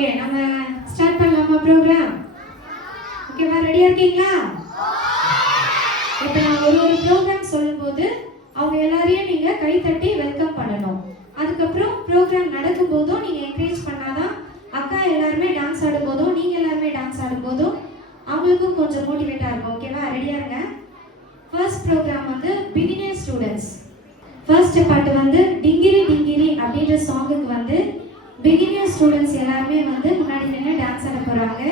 Okay, நம்ம start பண்ணலாமா program? ஓகேவா, ரெடியா இருக்கீங்களா? இப்போ நான் ஒரு ப்ரோக்ராம் சொல்லும்போது அவங்க எல்லாரையும் நீங்க கை தட்டி வெல்கம் பண்ணணும். அதுக்கப்புறம் ப்ரோக்ராம் நடக்கும் போதும் நீங்க என்கரேஜ் பண்ணாதான் அக்கா எல்லாருமே டான்ஸ் ஆடும் போதும் நீங்க எல்லாருமே டான்ஸ் ஆடும் போதும் அவங்களுக்கும் கொஞ்சம் மோட்டிவேட்டா இருக்கும். ஓகேவா, ரெடியா இருங்க. ஃபர்ஸ்ட் ப்ரோக்ராம் வந்து பிகினர் ஸ்டூடெண்ட்ஸ். ஃபர்ஸ்ட் பாட்டு வந்து டிங்கிரி டிங்கிரி அப்படின்ற சாங்குக்கு வந்து பிகினர் ஸ்டூடெண்ட்ஸ் எல்லாருமே வந்து முன்னாடி நின்று டான்ஸ் ஆட போறாங்க.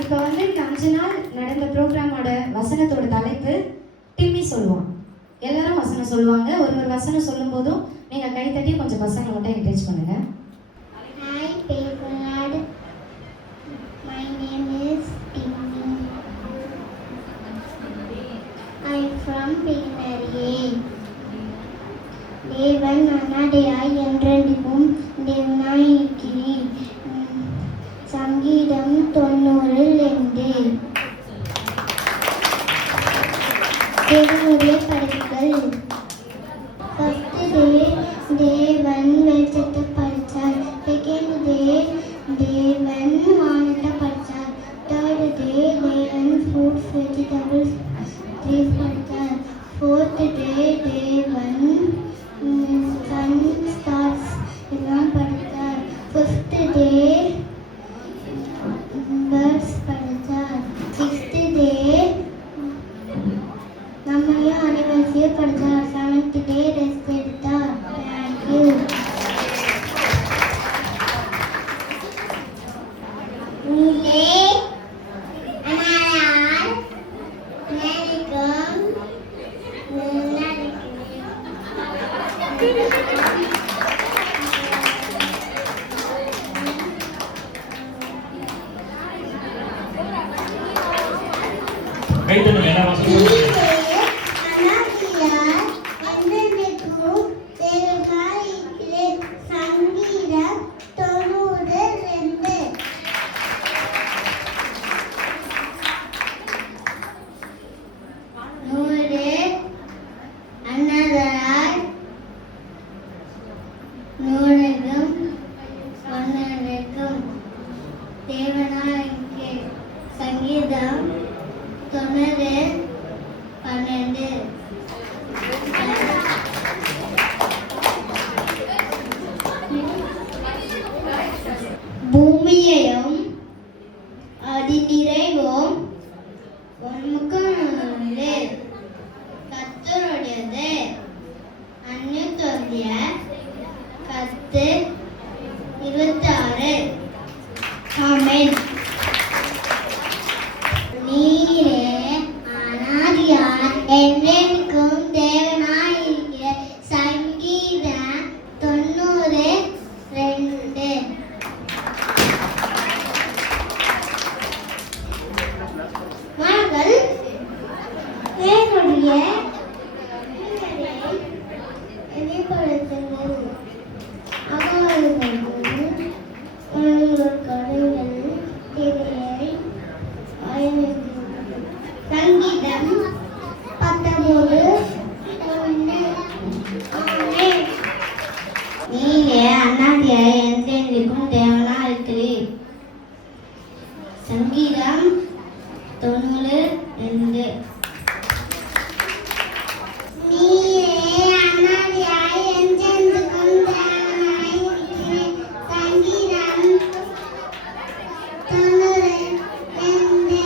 இப்போ வந்து இந்த 5 நாள் நடந்த ப்ரோக்ராமோட வசனத்தோட தலைப்பு டிம்மி சொல்லுவான். எல்லாரும் வசனம் சொல்லுவாங்க. ஒரு வசனம் சொல்லும் போதும் நீங்க கை தட்டி கொஞ்சம் பசங்களை மட்டும் என்கரேஜ் பண்ணுங்க. Hi people, my name is Timmy. I'm from Pignari. தேவன் அனாதையாய் என்றென்றும் தேவனாயிருக்கிறேன். சங்கீதம் 90 தேவனுடைய படைப்புகள். ஃபர்ஸ்ட் டே தேவன் வெளிச்சத்தை படைச்சார். செகண்ட் டே தேவன் வானத்தை படைச்சார். தேர்ட் டே தேவன் ஃப்ரூட்ஸ் வெஜிடபிள்ஸ் ட்ரீஸ் படைச்சார். ஃபோர்த் டே தேவன் சன் ஸ்டார்ஸ் எல்லாம் படைச்சார். ஃபிஃப்த் டே பேர்ட்ஸ் படைச்சார். சிக்ஸ்த் டே நம்மளையும் அனிமல்ஸையும் படைச்சார். செவன்த் டே ரெஸ்ட் எடுத்தார். தேங்க்யூ. சங்கீதம் 90:12. 26. ஆமென். நீரே அனாதியாய் என்றென்றைக்கும் தேவனாயிருக்கிற சங்கீதம் 90:2. மாணவர்கள் என்னுடைய எதிர்பார்த்தங்கள் அகவாழ்கள் சங்கீதம் 19:1. நீயே அண்ணாதியாய் என்றென்றைக்கும் தேவனா இருக்கிறீர். சங்கீதம் 90:2. நீயே அண்ணாதியாய் என்றென்றைக்கும் தேவனாய் இருக்கிறீர். சங்கீதம் 90:2.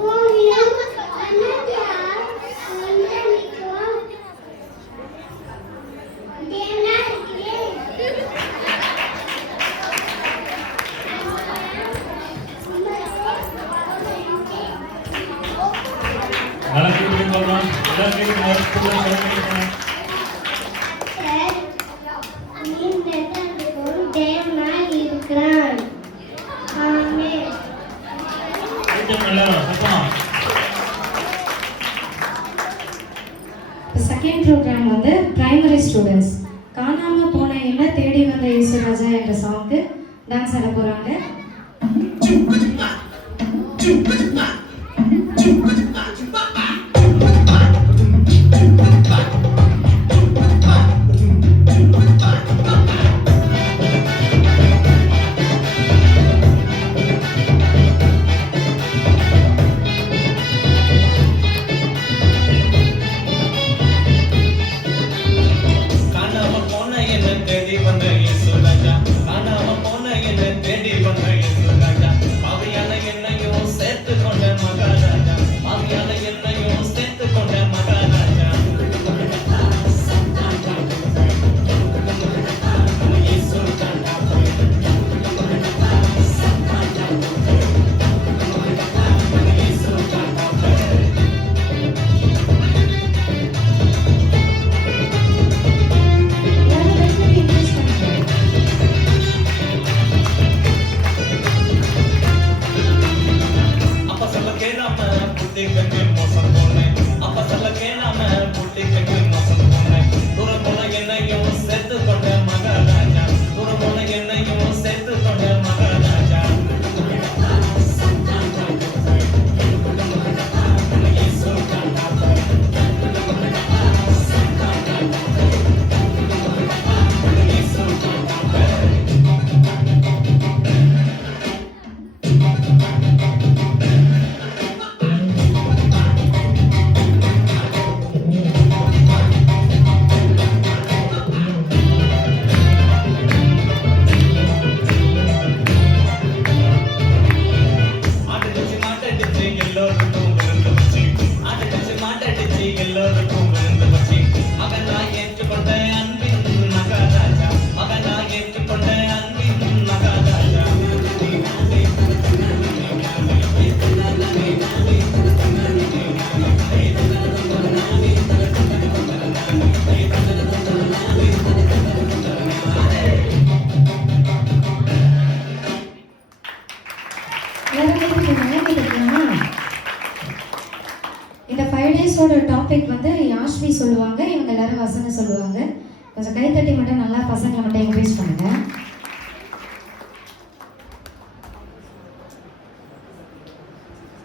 கோவிலும் அண்ணாதியாய் என்றென்றைக்கும் தேவனாய் இருக்கிறீர். தேவனாய் இருக்கிறான். ஆமென். செகண்ட் ப்ரோக்ராம் வந்து பிரைமரி ஸ்டூடெண்ட்ஸ் காணாம போன என்ன தேடி வந்த இயேசுராஜா என்ற சாங்க்கு டான்ஸ் ஆட போறாங்க. காணாம போன என்ன தேடி வந்த இயேசு ராஜா, காணாம போன என்ன தேடி வந்த இயேசு ராஜா, பாவியான என்னையும் சேர்த்து கொண்ட மகாராஜா, பாவியான என்னையும் சேர்த்து கொண்ட மகாராஜா. இயேசு ராஜா, இயேசு ராஜா. அப்ப சொல்ல கேளாம புட்டி கட்டி மோசம் போனேன், அப்ப சொல்ல கேளாம புட்டி கட்டி மோசம் போனேன். தூரம் போன என்னையும் சேர்த்து கொண்ட மகாராஜா, தூரம் போன என்னையும் சேர்த்து கொண்ட மகாராஜா. இயேசு ராஜா, இயேசு ராஜா. ஆட்டடிச்சு மாட்டடிச்சு எல்லோருக்கும் விருந்து வச்சு, ஆட்டடிச்சு மாட்டடிச்சு எல்லோருக்கும் விருந்து வச்சு, மகனா ஏற்றுக்கொண்ட அன்பின் மகாராஜா, மகனா ஏற்றுக்கொண்ட அன்பின் மகாராஜா. இந்த 5 டேஸோட டாபிக் வந்து யாஷ்வி சொல்லுவாங்க, இவங்க எல்லாரும் வசனம் சொல்லுவாங்க. கொஞ்சம் கைத்தட்டி மட்டும் நல்லா பசங்களை மட்டும் என்கரேஜ் பண்ணுங்க.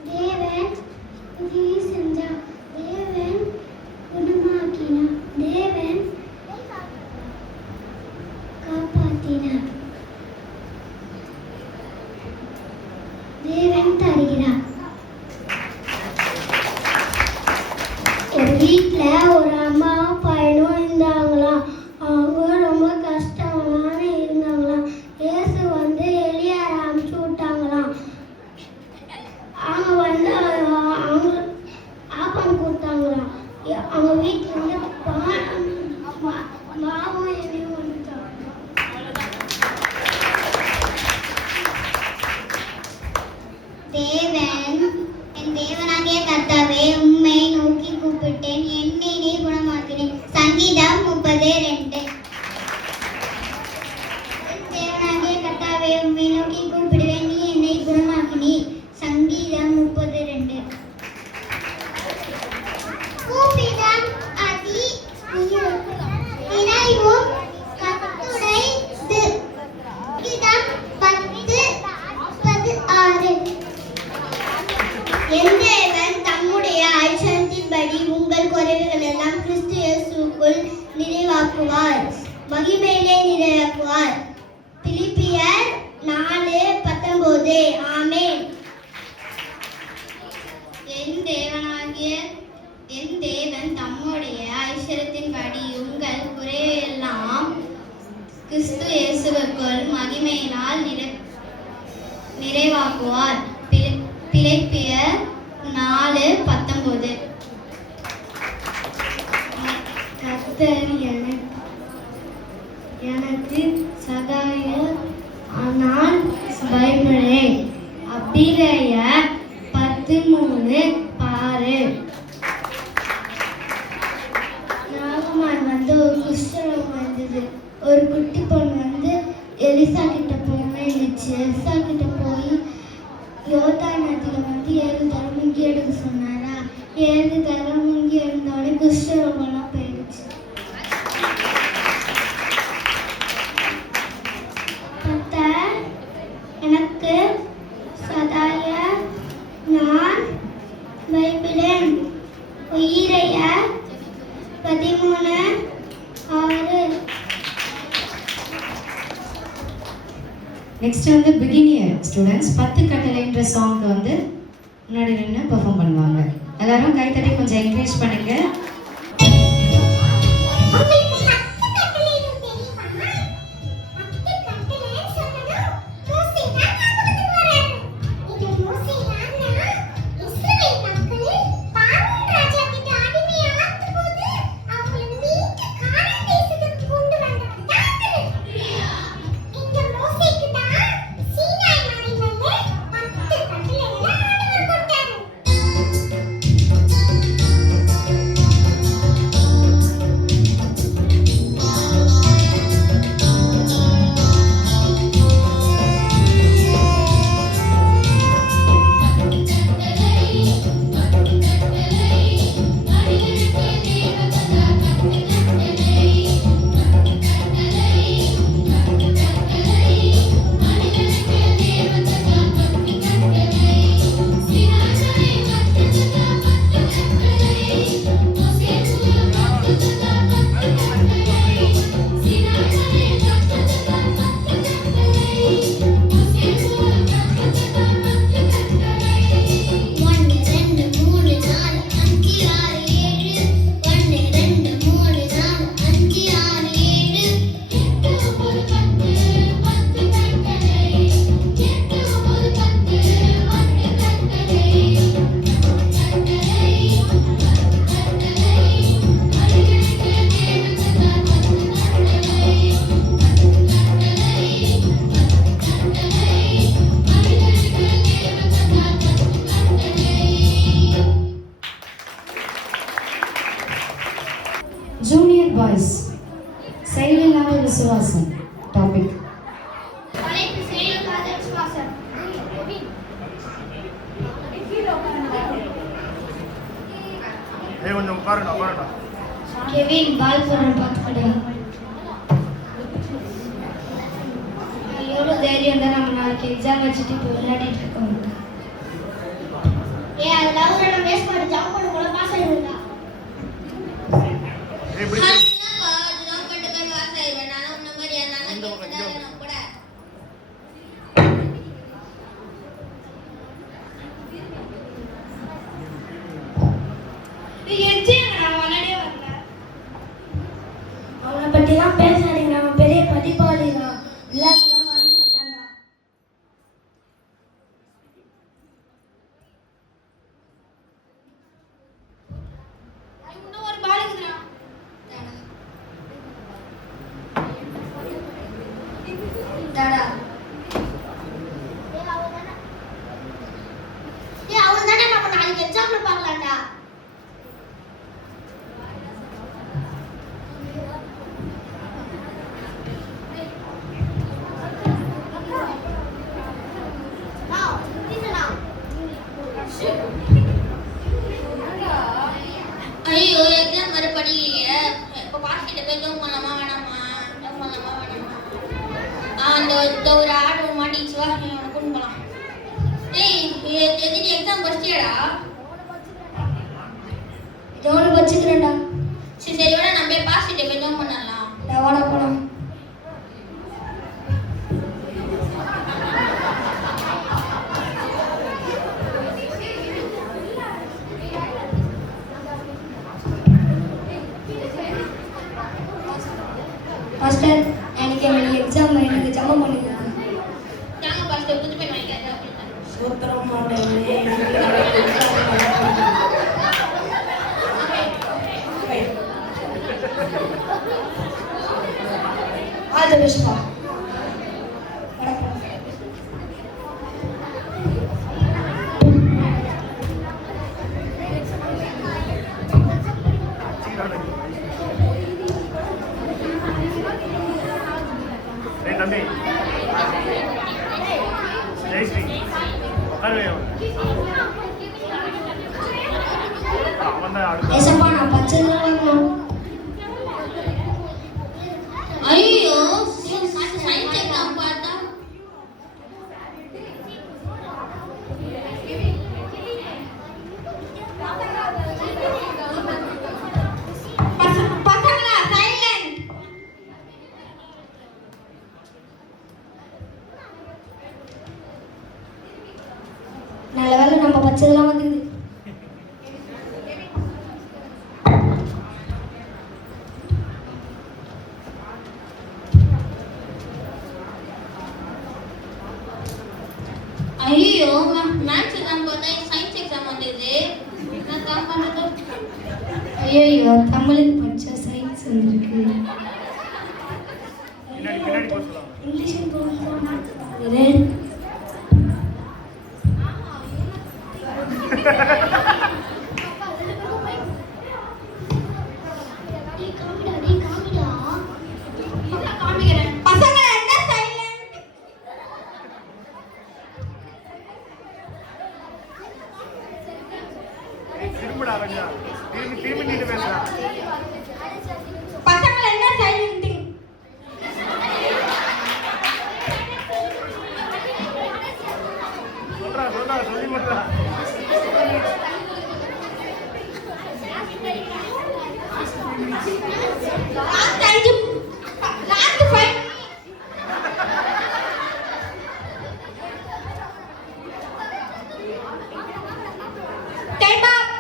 தேவன் உதவி செஞ்சார். தேவன் குணமாக்கினார். தேவன் காப்பாற்றினார். தேவன் தருகிறார். ஒரு வீட்டில் ஒரு அம்மா பையனும் இருந்தாங்களாம். அவங்க ரொம்ப கஷ்டமான இருந்தாங்களாம். இயேசு வந்து எலியாரை அனுப்பிச்சு விட்டாங்களாம். அவங்க வந்து அவங்க ஆப்பம் கொடுத்தாங்களாம். அவங்க ஆவிக்குள் நிறைவாக்குவார், மகிமையிலே நிறைவாக்குவார். பிலிப்பியர் 4:19. ஆமென். என் தேவன் தம்முடைய ஐஸ்வரியத்தின்படி உங்கள் குறையெல்லாம் கிறிஸ்து இயேசுவுக்குள் மகிமையினால் நிறைவாக்குவார். பிலிப்பியர் 4:19. கர்த்தர் எனக்கு சகாயர், ஆனால் பயப்படேன். அபிரேயர் 10:3 பாரு. நாகமான் ஒரு குஷ்டரோகம் வந்தது. ஒரு குட்டி பொண்ணு எலிசா கிட்ட போயிடுச்சு. எலிசா கிட்ட போய் யோர்தான் நதியில 7 தரம் முங்கி எடுக்க சொன்னாரா. 7 தரம் முங்கி எடுத்தோடனே குஷ்டரோகம்லாம் போயிடுச்சு. கர்த்தர் எனக்கு சகாயர், நான் பயப்படேன். உயிரையர் 13:6. நெக்ஸ்ட் வந்து பிகினியர் ஸ்டூடெண்ட்ஸ் 10 கட்டளைன்ற சாங் வந்து முன்னாடி நின்று பெர்ஃபார்ம் பண்ணுவாங்க. எல்லாரும் கைத்தட்டி கொஞ்சம் என்கரேஜ் பண்ணுங்க. ஜூனியர் பாய்ஸ் செயலில்லாத விசுவாசம் டாபிக். கொஞ்சம் உட்காருடா. கெவின் பால் போடுற பார்த்துக்கடா. எவ்வளோ தைரியம் தான் நம்ம நாளைக்கு எக்ஸாம் வச்சுட்டு இப்போ விளையாடிட்டு இருக்கோம். அதெல்லாம் ஒரு நம்ம வேஸ்ட் பண்ணி ஜம்ப் பண்ண கூட பாஸ் ஆயிடுங்க. அவனை பற்றி தான் பேசாதீங்க. அவன் பெரிய படிப்பாளி தான். விளையாட்டுலாம் வர மாட்டாங்க. இன்னும் ஒரு பால் இருக்குதுடா. டாடா. அவன் தானே நம்ம நாளைக்கு எக்ஸாம்ல பார்க்கலாம்டா. ஐயோ எக்ஸாம் வர படிக்கலையே. இப்போ பாஸ் கிட்ட போய் ஜோம் பண்ணலாமா வேணாமா? அந்த ஒரு ஆடு மாட்டிச்சு வா, நீ அவனை கொண்டு போகலாம். ஏய் எக்ஸாம் படிச்சியாடா? இதோட வச்சுக்கிறேன்டா. சரி வேணா நம்ம போய் பாஸ் கிட்ட போய் ஜோம் பண்ணலாம். வாடா போலாம். மாஸ்டர் எனக்கு எக்ஸாம் எனக்கு ஜமா பண்ணுங்க. தாங்க பாஸ்டர் புது பென் வாங்கிக்கிறேன் அப்படின்ட்டாங்க. சூத்திரம் மாட்டேங்களே. ஆல் தி பெஸ்ட் பா. ஏய் தம்பி ஜெயஸ்ரீ உட்காருவே அவன் தான் அடுத்த ஏசப்பா நான் பச்சை வாங்கணும். ஐயோ சயின்ஸ் எக்ஸாம் பார்த்தா பசங்களா சைலண்ட். நல்ல வேளை நம்ம பச்சைலாம் வந்து ஐயோ மேத்ஸ் எக்ஸாம் பார்த்தா சயின்ஸ் எக்ஸாம் வந்தது. நான் தான் பண்ணது. ஐயோ தமிழுக்கு படிச்சா சயின்ஸ் வந்திருக்கு. பின்னாடி போக சொல்லலாம் இங்கிலீஷ் போகணும். பசங்களா என்ன சைலண்ட். திரும்பிடா ராஜா திரும்பி நீட்டு பேசலாம் பசங்களா என்ன சைலண்ட். சொல்றா சொல்லி மட்டும் லாஸ்ட் ஃபைட். டைம் அப்.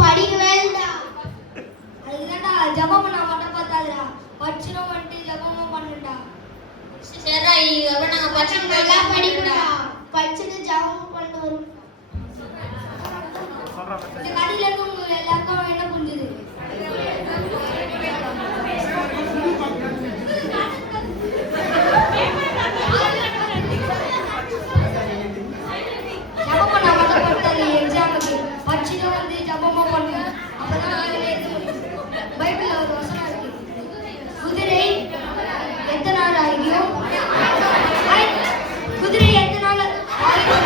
படிக்கவே இல்லடா. அதுதான்டா ஜபம் பண்ணா மட்டும் பார்த்தாதுடா. படிச்சனும் வந்துட்டு ஜபமும் பண்ணுடா. சரி அப்ப நாங்க பசங்க எல்லாம் படிக்கணும்டா. படிச்சது ஜபமும் பண்ண வரும். இந்த கதையில இருந்து உங்களுக்கு எல்லாருக்கும் என்ன புரிஞ்சுது? ஜபம் பண்ணா மட்டும் பார்த்தாது எக்ஸாமுக்கு. படிச்சதும் வந்து ஜபமும் பண்ணணும். அப்பதான் வேலையில இருக்க முடியும். பைபிள்ல ஒரு வசனம் இருக்கு. குதிரை எத்தனை நாள் ஆகியும் குதிரை எத்தனை நாள் ஆகியும்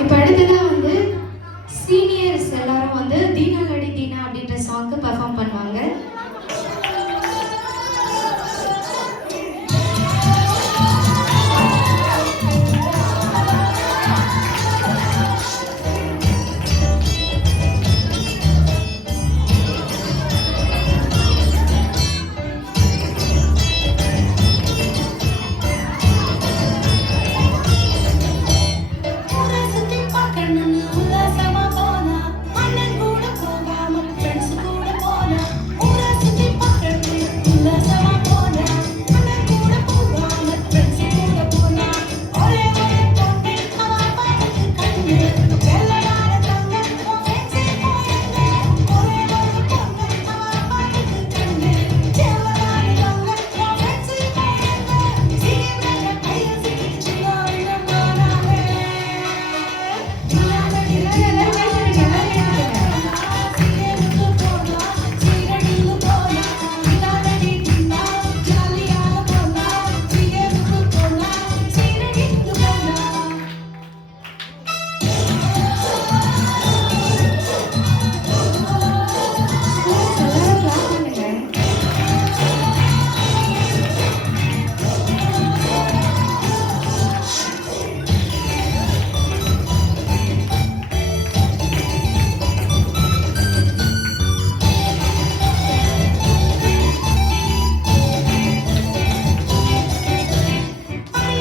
இப்போ அடுத்ததா வந்து சீனியர்ஸ் எல்லாரும் வந்து தீனா லடி தீனா அப்படின்ற சாங்க்கு பெர்ஃபார்ம் பண்ணுவாங்க.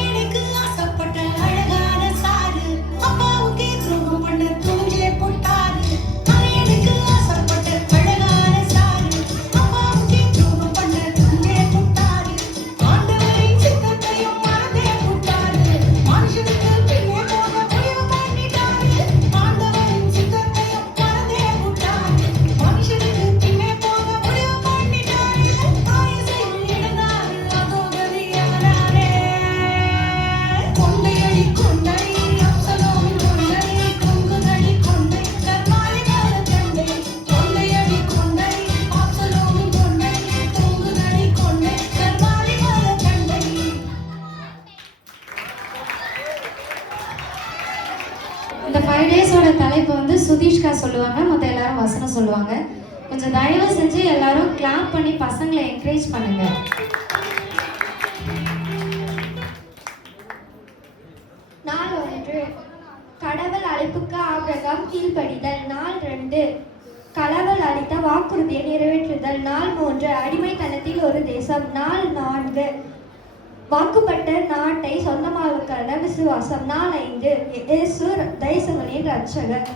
எனக்கு ஆசைப்பட்ட அழகான சாரு அப்பாவுக்கே துரோகம் பண்ண தூஞ்சே போட்டாரு. எனக்கு ஆசைப்பட்ட அழகான சாரு அப்பாவுக்கே துரோகம் பண்ண தூஞ்சே போட்டாரு. ஆண்டவரின் சித்தத்தையும் மறந்தே போட்டாரு. மனுஷனுக்கு பின்னே போக முடிவு பண்ணிட்டாரு. ஆண்டவரின் சித்தத்தையும் மறந்தே போட்டாரு. மனுஷனுக்கு பின்னே போக முடிவு பண்ணிட்டாரு. ஆயுசையும் இழந்தாரு அதோ கதியானாரே. கொண்டையடி கொண்டை அப்சலோமின் கொண்டை கொங்குதடி கொண்டை கர்மாலிகால தண்டை. கொண்டையடி கொண்டை அப்சலோமின் கொண்டை கொங்குதடி கொண்டை கர்மாலிகால தண்டை. இந்த 5 டேஸோட தலைப்பு வந்து சுதீஷ்கா சொல்லுவாங்க, மற்ற எல்லாரும் வசனம் சொல்லுவாங்க. கொஞ்சம் தயவு செஞ்சு எல்லாரும் கிளாப் பண்ணி பசங்களை என்கரேஜ் பண்ணுங்க. நாள் 1 கடவுள் அழைப்புக்கு ஆபிரகாம் கீழ்ப்படிதல். நாள் 2 கடவுள் அளித்த வாக்குறுதியை நிறைவேற்றுதல். நாள் 3 அடிமைத்தனத்தில் ஒரு தேசம். நாள் 4 வாக்குப்பட்ட நாட்டை சொந்தமாவதற்கான விசுவாசம். நாள் 5 இயேசு தேசங்களின் ரட்சகர்.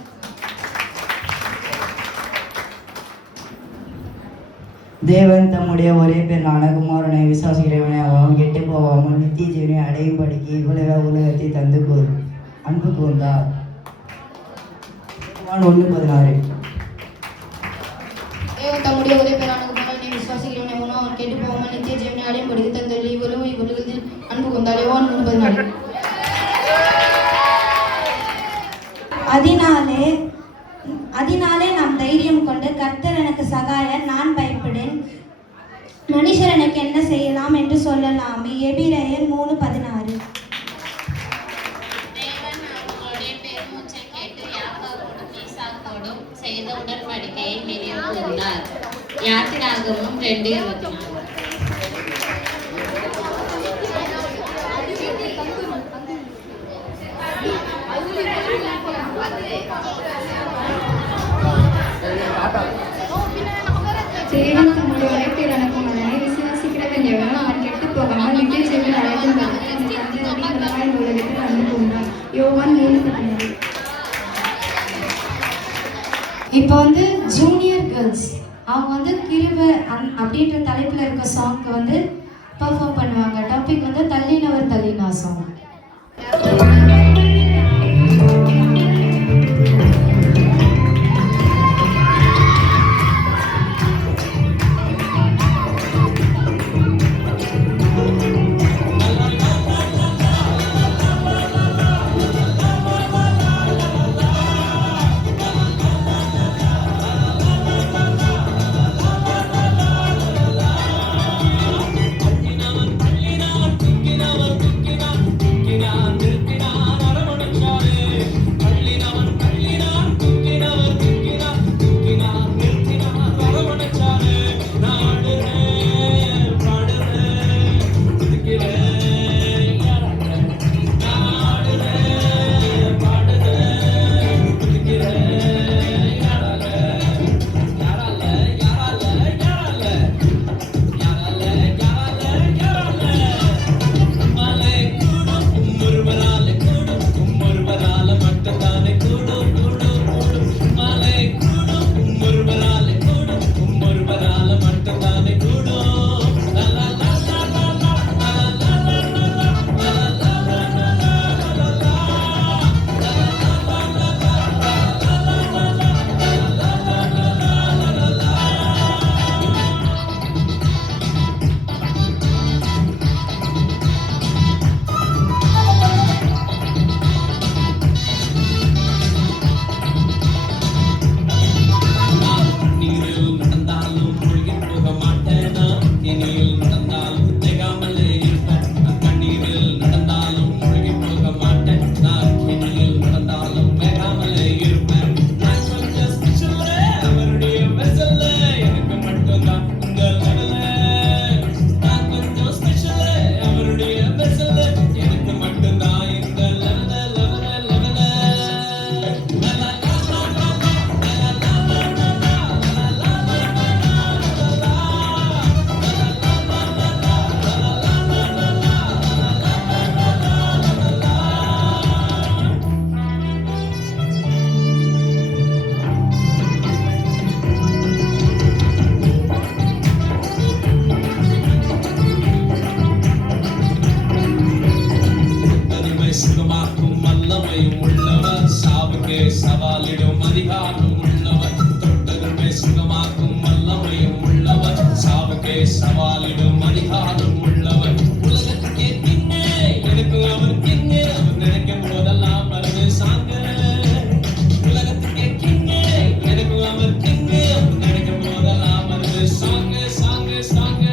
தேவன் தம்முடைய ஒரே பேரான குமாரனை விசுவாசிக்கிறவனை அவன் கெட்டு போகாமல் நித்திய ஜீவனை அடையும்படிக்கு இவ்வளவு உலகத்தை தந்து அன்பு கூர்ந்தார். 1:16. தேவன் தம்முடைய ஒரே பேரான குமாரனை விசுவாசிக்கிறவன் எவனோ அவன் கெட்டு போகாமல் நித்திய ஜீவனை அடையும்படிக்கு தந்தருளி இவ்வுலகத்தில் அன்பு கூர்ந்தார். யோவான் 3:14. அதனாலே நாம் தைரியம் கொண்டு கர்த்தர் எனக்கு சகாயர், நான் பயப்படேன், மனுஷர் எனக்கு என்ன செய்யலாம் என்று சொல்லலாமே. எபிரேயர் 3:16. தேவன் அவர்களுடைய பெருமூச்சை கேட்டு யாக்கோபோடும் ஈசாக்கோடும் செய்த உடன்படிக்கையை நினைவு கூர்ந்தார். யாத்திராகமம் 2:24. தேவன் தம்முடைய ஒரே பேரான குமாரனை விசுவாசிக்கிறவன் எவனோ அவன் கெட்டு போகாமல் நித்திய ஜீவனை அடையும்படிக்கு இந்த உலகத்தில் அன்பு கூர்ந்தார். யோவான் 3:16. இப்போ வந்து ஜூனியர் கேர்ள்ஸ் அவங்க வந்து கிருபை அப்படின்ற தலைப்பில் இருக்க சாங்க்கு வந்து பர்ஃபார்ம் பண்ணுவாங்க. டாபிக் வந்து தள்ளினவர் தள்ளினா சாங். தள்ளினவர் தூக்கினான் நிறுத்தினான் சாவுக்கே சவாலிடும் அதிகாரம் உள்ளவர் தொட்டதுமே சுகமாக்கும் வல்லமையும் உள்ளவர் சாவுக்கே சவாலிடும் அதிகாரம் உள்ளவர் உலகத்துக்கே திண்ணே எனக்கு அவர் திண்ணே அவர் நினைக்கும் போதெல்லாம் வருது சாங்க உலகத்துக்கே திண்ணே எனக்கு அவர் திண்ணே அவர் நினைக்கும் போதெல்லாம் வருது சாங்க சாங்க சாங்க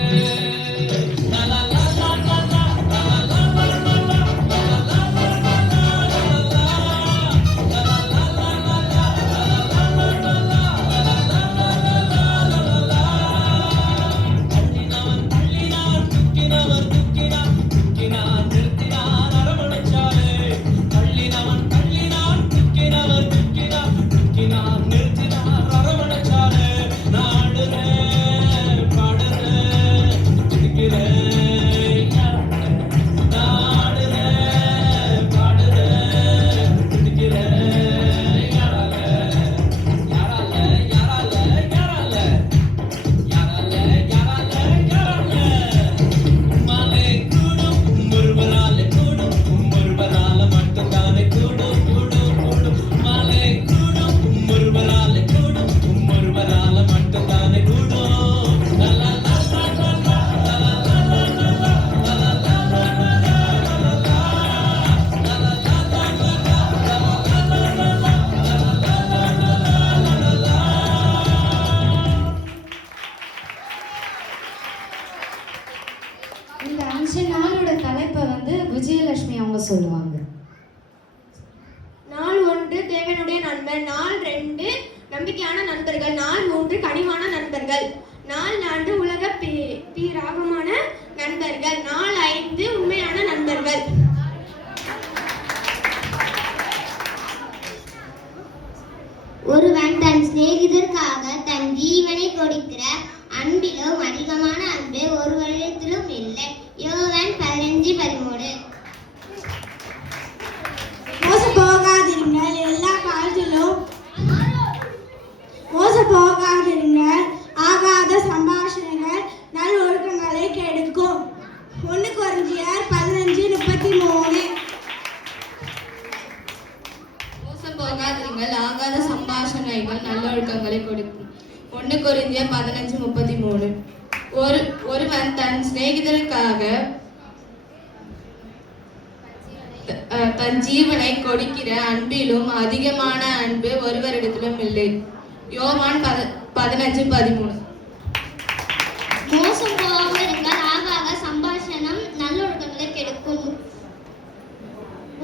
இந்த 5 நாளோட தலைப்பை வந்து விஜயலட்சுமி அவங்க சொல்லுவாங்க. நாள் 1 தேவனுடைய நண்பர், நாள் 2 நம்பிக்கையான நண்பர்கள், நாள் 3 கனிவான நண்பர்கள், நாள் 4 உலக பீராகமான நண்பர்கள், நாள் 5 உண்மையான நண்பர்கள். ஒருவன் தன் சிநேகிதருக்காக தன் ஜீவனை கொடுக்கிற அன்பிலும் அதிகமான அன்பு ஒருவரிடத்திலும் இல்லை. யோவான் 15:13. மோசம் போகாதிருங்கள், எல்லா காலத்திலும் மோசம் போகாதிருங்கள். ஆகாத சம்பாஷணைகள் நல் ஒழுக்கங்களை கெடுக்கும். 1 கொரிந்தியர் 15:33. மோசம் போகாதீர்கள், ஆகாத சம்பாஷணைகள் நல்லொழுக்கங்களை கொடுக்கும். 1 கொரிந்தியர் 15:33. ஒருவன் தன் சிநேகிதருக்காக தன் ஜீவனை கொடுக்கிற அன்பிலும் அதிகமான அன்பு ஒருவரிடத்திலும் இல்லை. யோவான் 15:13. மோசம் போகாதிருங்கள், ஆகாத சம்பாஷணம் நல்லொழுக்கங்களை கெடுக்கும்.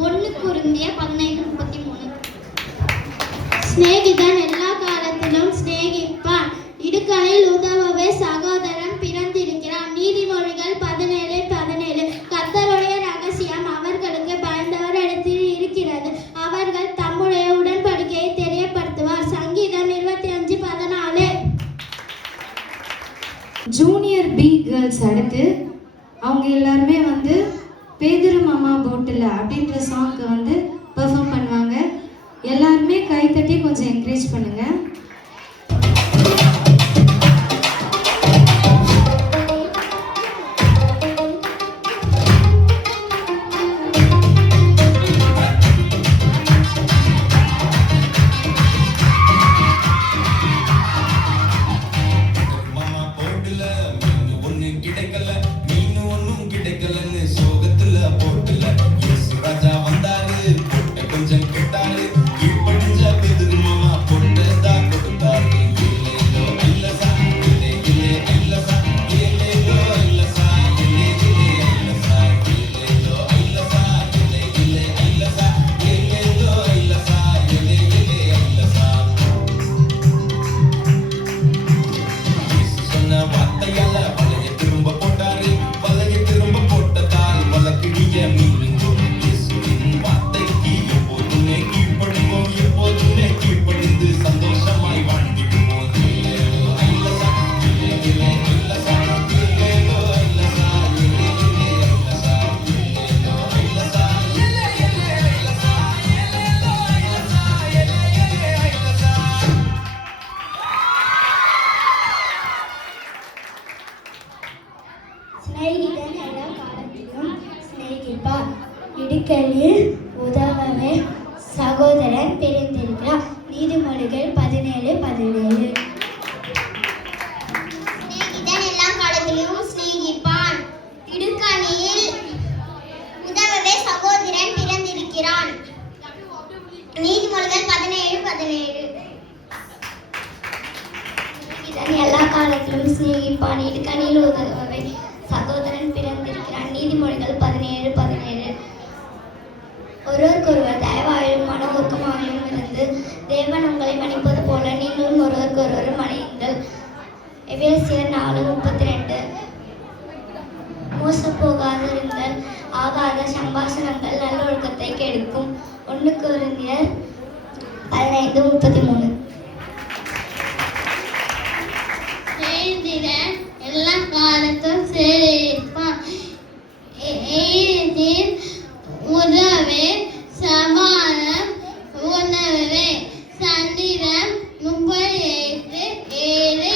1 கொரிந்தியர் 15:33. சிநேகிதன் எல்லா காலத்திலும் சிநேகிப்பான், இடுக்கணில் உதவவே சகோதரன் பிறந்திருக்கிறான். நீதிமொழிகள் 17:17. கர்த்தருடைய ரகசியம் அவர்களுக்கு பயந்தவரிடத்தில் இருக்கிறது, அவர்கள் தம்முடைய உடன்படிக்கையை தெரியப்படுத்துவார். சங்கீதம் 25:14. ஜூனியர் பி கேர்ள்ஸ் அடுத்து அவங்க எல்லாருமே வந்து பேதுரு மாமா போட்டில் அப்படின்ற சாங்க்கு வந்து பெர்ஃபார்ம் பண்ணுவாங்க. எல்லாருமே கைத்தட்டி கொஞ்சம் என்கரேஜ் பண்ணுங்க. மாமா போட்டுல மீன் ஒண்ணு கிடைக்கல, மீன் ஒண்ணும் கிடைக்கலன்னு சோகத்துல போட்டுல இயேசு ராஜா வந்தாரு, போட்ட கொஞ்சம் கெட்டாரு, கீழ்ப்படிஞ்ச பேதுரு மாமா போட்டதா சிநேகிப்பான், இடுக்கணியில் உதவவே சகோதரன் பிறந்திருக்கிறான். நீதிமொழிகள் 17:17. ஒருவருக்கொருவர் தயவாயிலும் மன ஒருக்கமாகவும் இருந்து தேவன் உங்களை மன்னிப்பது போல நீங்களும் ஒருவருக்கொருவர் மன்னியுங்கள். எபேசியர் 4:32. மோச போகாதிருங்கள், ஆகாத சம்பாஷணங்கள் நல்லொழுக்கத்தை கெடுக்கும். 1 கொரிந்தியர் 15:33. எல்லா காலத்தும் சேரிப்பான், உதவே சமானம் உணவே. சந்திரம் 37:7.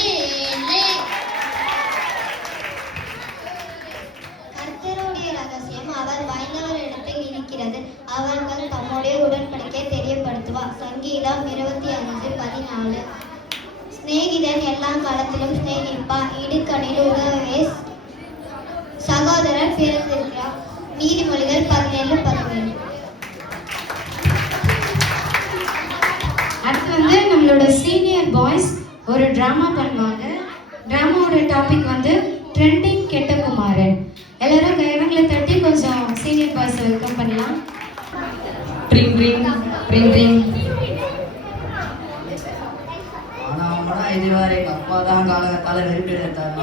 கர்த்தருடைய ரகசியம் அவர் வாய்ந்தவரிடத்தில் இருக்கிறது, அவர்கள் தம்முடைய உடன்படிக்கை தெரியப்படுத்துவார். சங்கீதம் 25:14. சிநேகிதன் எல்லா காலத்திலும் சிநேகிப்பான், இடுக்கணில் உதவவே சகோதரன் பிறந்திருக்கிறார். நீதிமொழிகள் 17:17. அடுத்து வந்து நம்மளோட சீனியர் பாய்ஸ் ஒரு ட்ராமா பண்ணுவாங்க. ட்ராமாவோட டாபிக் வந்து ட்ரெண்டிங் கெட்ட குமாரன். எல்லாரும் கைவங்களை தட்டி கொஞ்சம் சீனியர் பாய்ஸ் வெல்கம் பண்ணலாம். Drink drink drink drink. ஆனா இதுவரை எங்க அப்பா தான் காலகத்தால வெறுப்பெடுத்தாரு.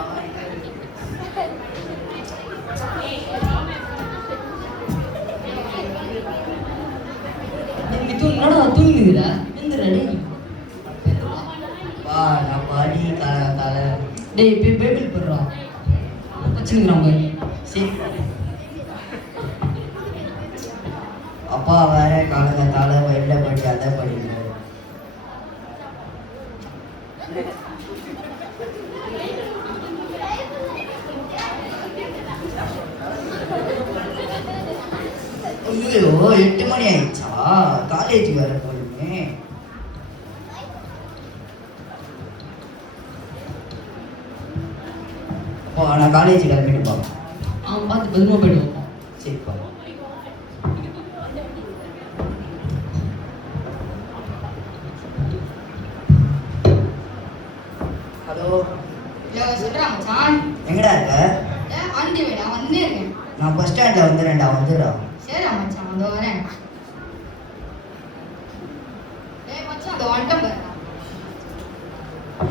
என்னடா தூங்குதுடா? எந்திரடா. வா நான் பாடி காலகத்தால டேய் பேபிள் போடுறா. வச்சுக்கிறாங்க. சரி அப்பா வேற காலகத்தால வெளில படி அதை படிங்க. ஐயோ 8 மணி ஆயிடுச்சா? காலேஜ் வேற போடுமே. நான் காலேஜ் கிளம்பிட்டுப்பா. அவன் பார்த்து பத்திரமா போயிடுவான். சரிப்பா. ஹலோ சொல்றா மச்சான். எங்கடா இருக்க? ஆண்டி வேடா வந்தே இருக்கேன். நான் பஸ் ஸ்டாண்ட்ல வந்துடுறேன்டா, வந்துடுறா. சரிடா மச்சான், அதோ வரேன். டேய் மச்சான், அதோ வந்துட்டேன் பாரு.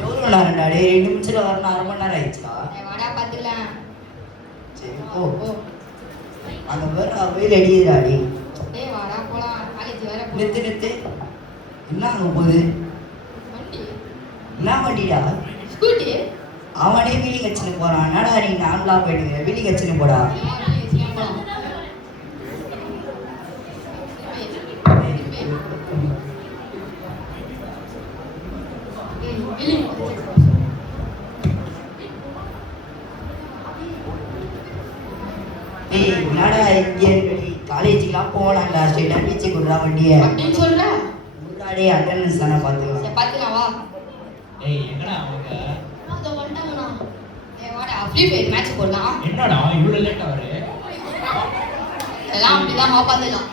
எவ்வளோ நேரம்டா? 2 நிமிஷத்துல வரணும், 1/2 மணி நேரம் ஆயிடுச்சா? டேய் வாடா பாத்துக்கலாம். சரி போ. அங்க வேற வெயில் அடிக்குதுடாடி. டேய் வாடா போலாம், காலேஜ் வேற போ. நிறுத்து. என்ன அங்க போகுது? வண்டி என்ன வண்டிடா? ஸ்கூட்டி. அவனே வீலி கச்சின்னு போறான். என்னடா நீ நான்லா போயிடுங்க, வீலி கச்சின்னு போடா. ஏய் என்னடா இங்கே இருக்கடி? காலேஜுக்குலாம் போகலாம்டா, ஸ்ட்ரெயிட்டா பீச்சுக்கு விட்றா வண்டியை. அப்படின்னு சொல்ற? முன்னாடி அட்டெண்டன்ஸ் தானே பார்த்துக்கலாம். சரி பாத்துக்கலாம் வா. ஏய் எங்கடா அவங்க? அதோ வந்துட்டாங்கண்ணா. டேய் வாடா, ஃப்ரீ ஃபயர் மேட்ச் போடலாம். என்னடா இவ்வளவு லேட்டா வர? எல்லாம் அப்படிதான் வா பாத்துக்கலாம்.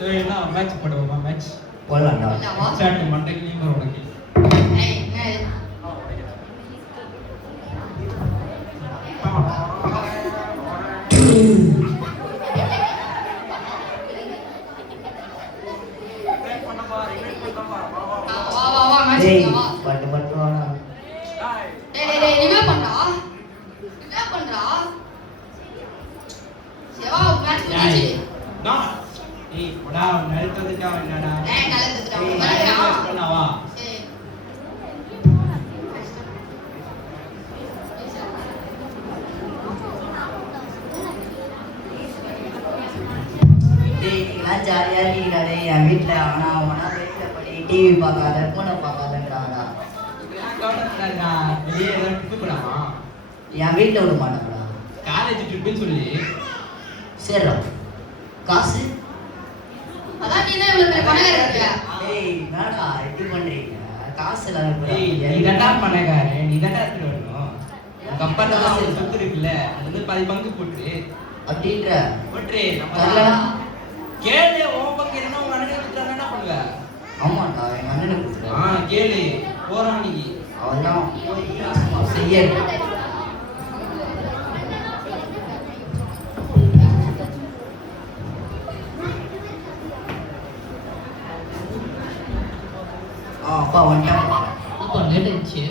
சரி என்ன மேட்ச் போடுவோமா? மேட்ச் போகலாம்டா. வா. சாட் மண்டைக்கு நீங்க உனக்கு. ஏய் என்ன இது? வா வா வா மேட்ச் டேய் போடலாம் வா. பட்டு வாடா. டேய் ரிவைவ் பண்றா. ரிவைவ் பண்றா. சேவா மேட்ச் முடிஞ்சி. நான் ஏய் போடா நெருத்து வந்துட்டா என்னடா? ஏய் கலந்துடா. ஏய் வரடா. பண்ணவா? சரி. டேய் நீலாம் ஜாலியா இருக்கீங்கடா. டேய் என் வீட்டில் அவனா வெளியில் படி டிவி பார்க்காத ஃபோனை பார்க்காதன்றாடா. கவனிச்சாடா வெளியே ஏதாவது ட்ரிப் போலாமா? என் வீட்டில் விட மாட்டாங்கடா. காலேஜ் ட்ரிப்னு சொல்லி சரிடா. காசு? அதான் நீ தான் இவ்வளவு பெரிய பணம் இருக்க. டேய் என்னடா இப்படி பண்றீங்க? காசு இல்லாம ஏய் நீ தான்டா பண்ணகார, நீ தான்டா எடுத்துட்டு வரணும். உங்க அப்பா தான் ஒரு சொத்து இருக்குல்ல, அது வந்து 10 பங்கு போட்டு அப்படின்ற போட்டு நம்ம தரலனா? கேளு உன் பங்கு என்ன உங்க அண்ணனுக்கு கொடுத்தா என்ன பண்ணுவ? ஆமாண்டா எங்க அண்ணனுக்கு கொடுத்துருவான். கேளு போறான் நீ. அவன்தான் போய் செய்ய அப்பா வந்துட்டாப்பா. அப்பா லேட் ஆயிடுச்சு.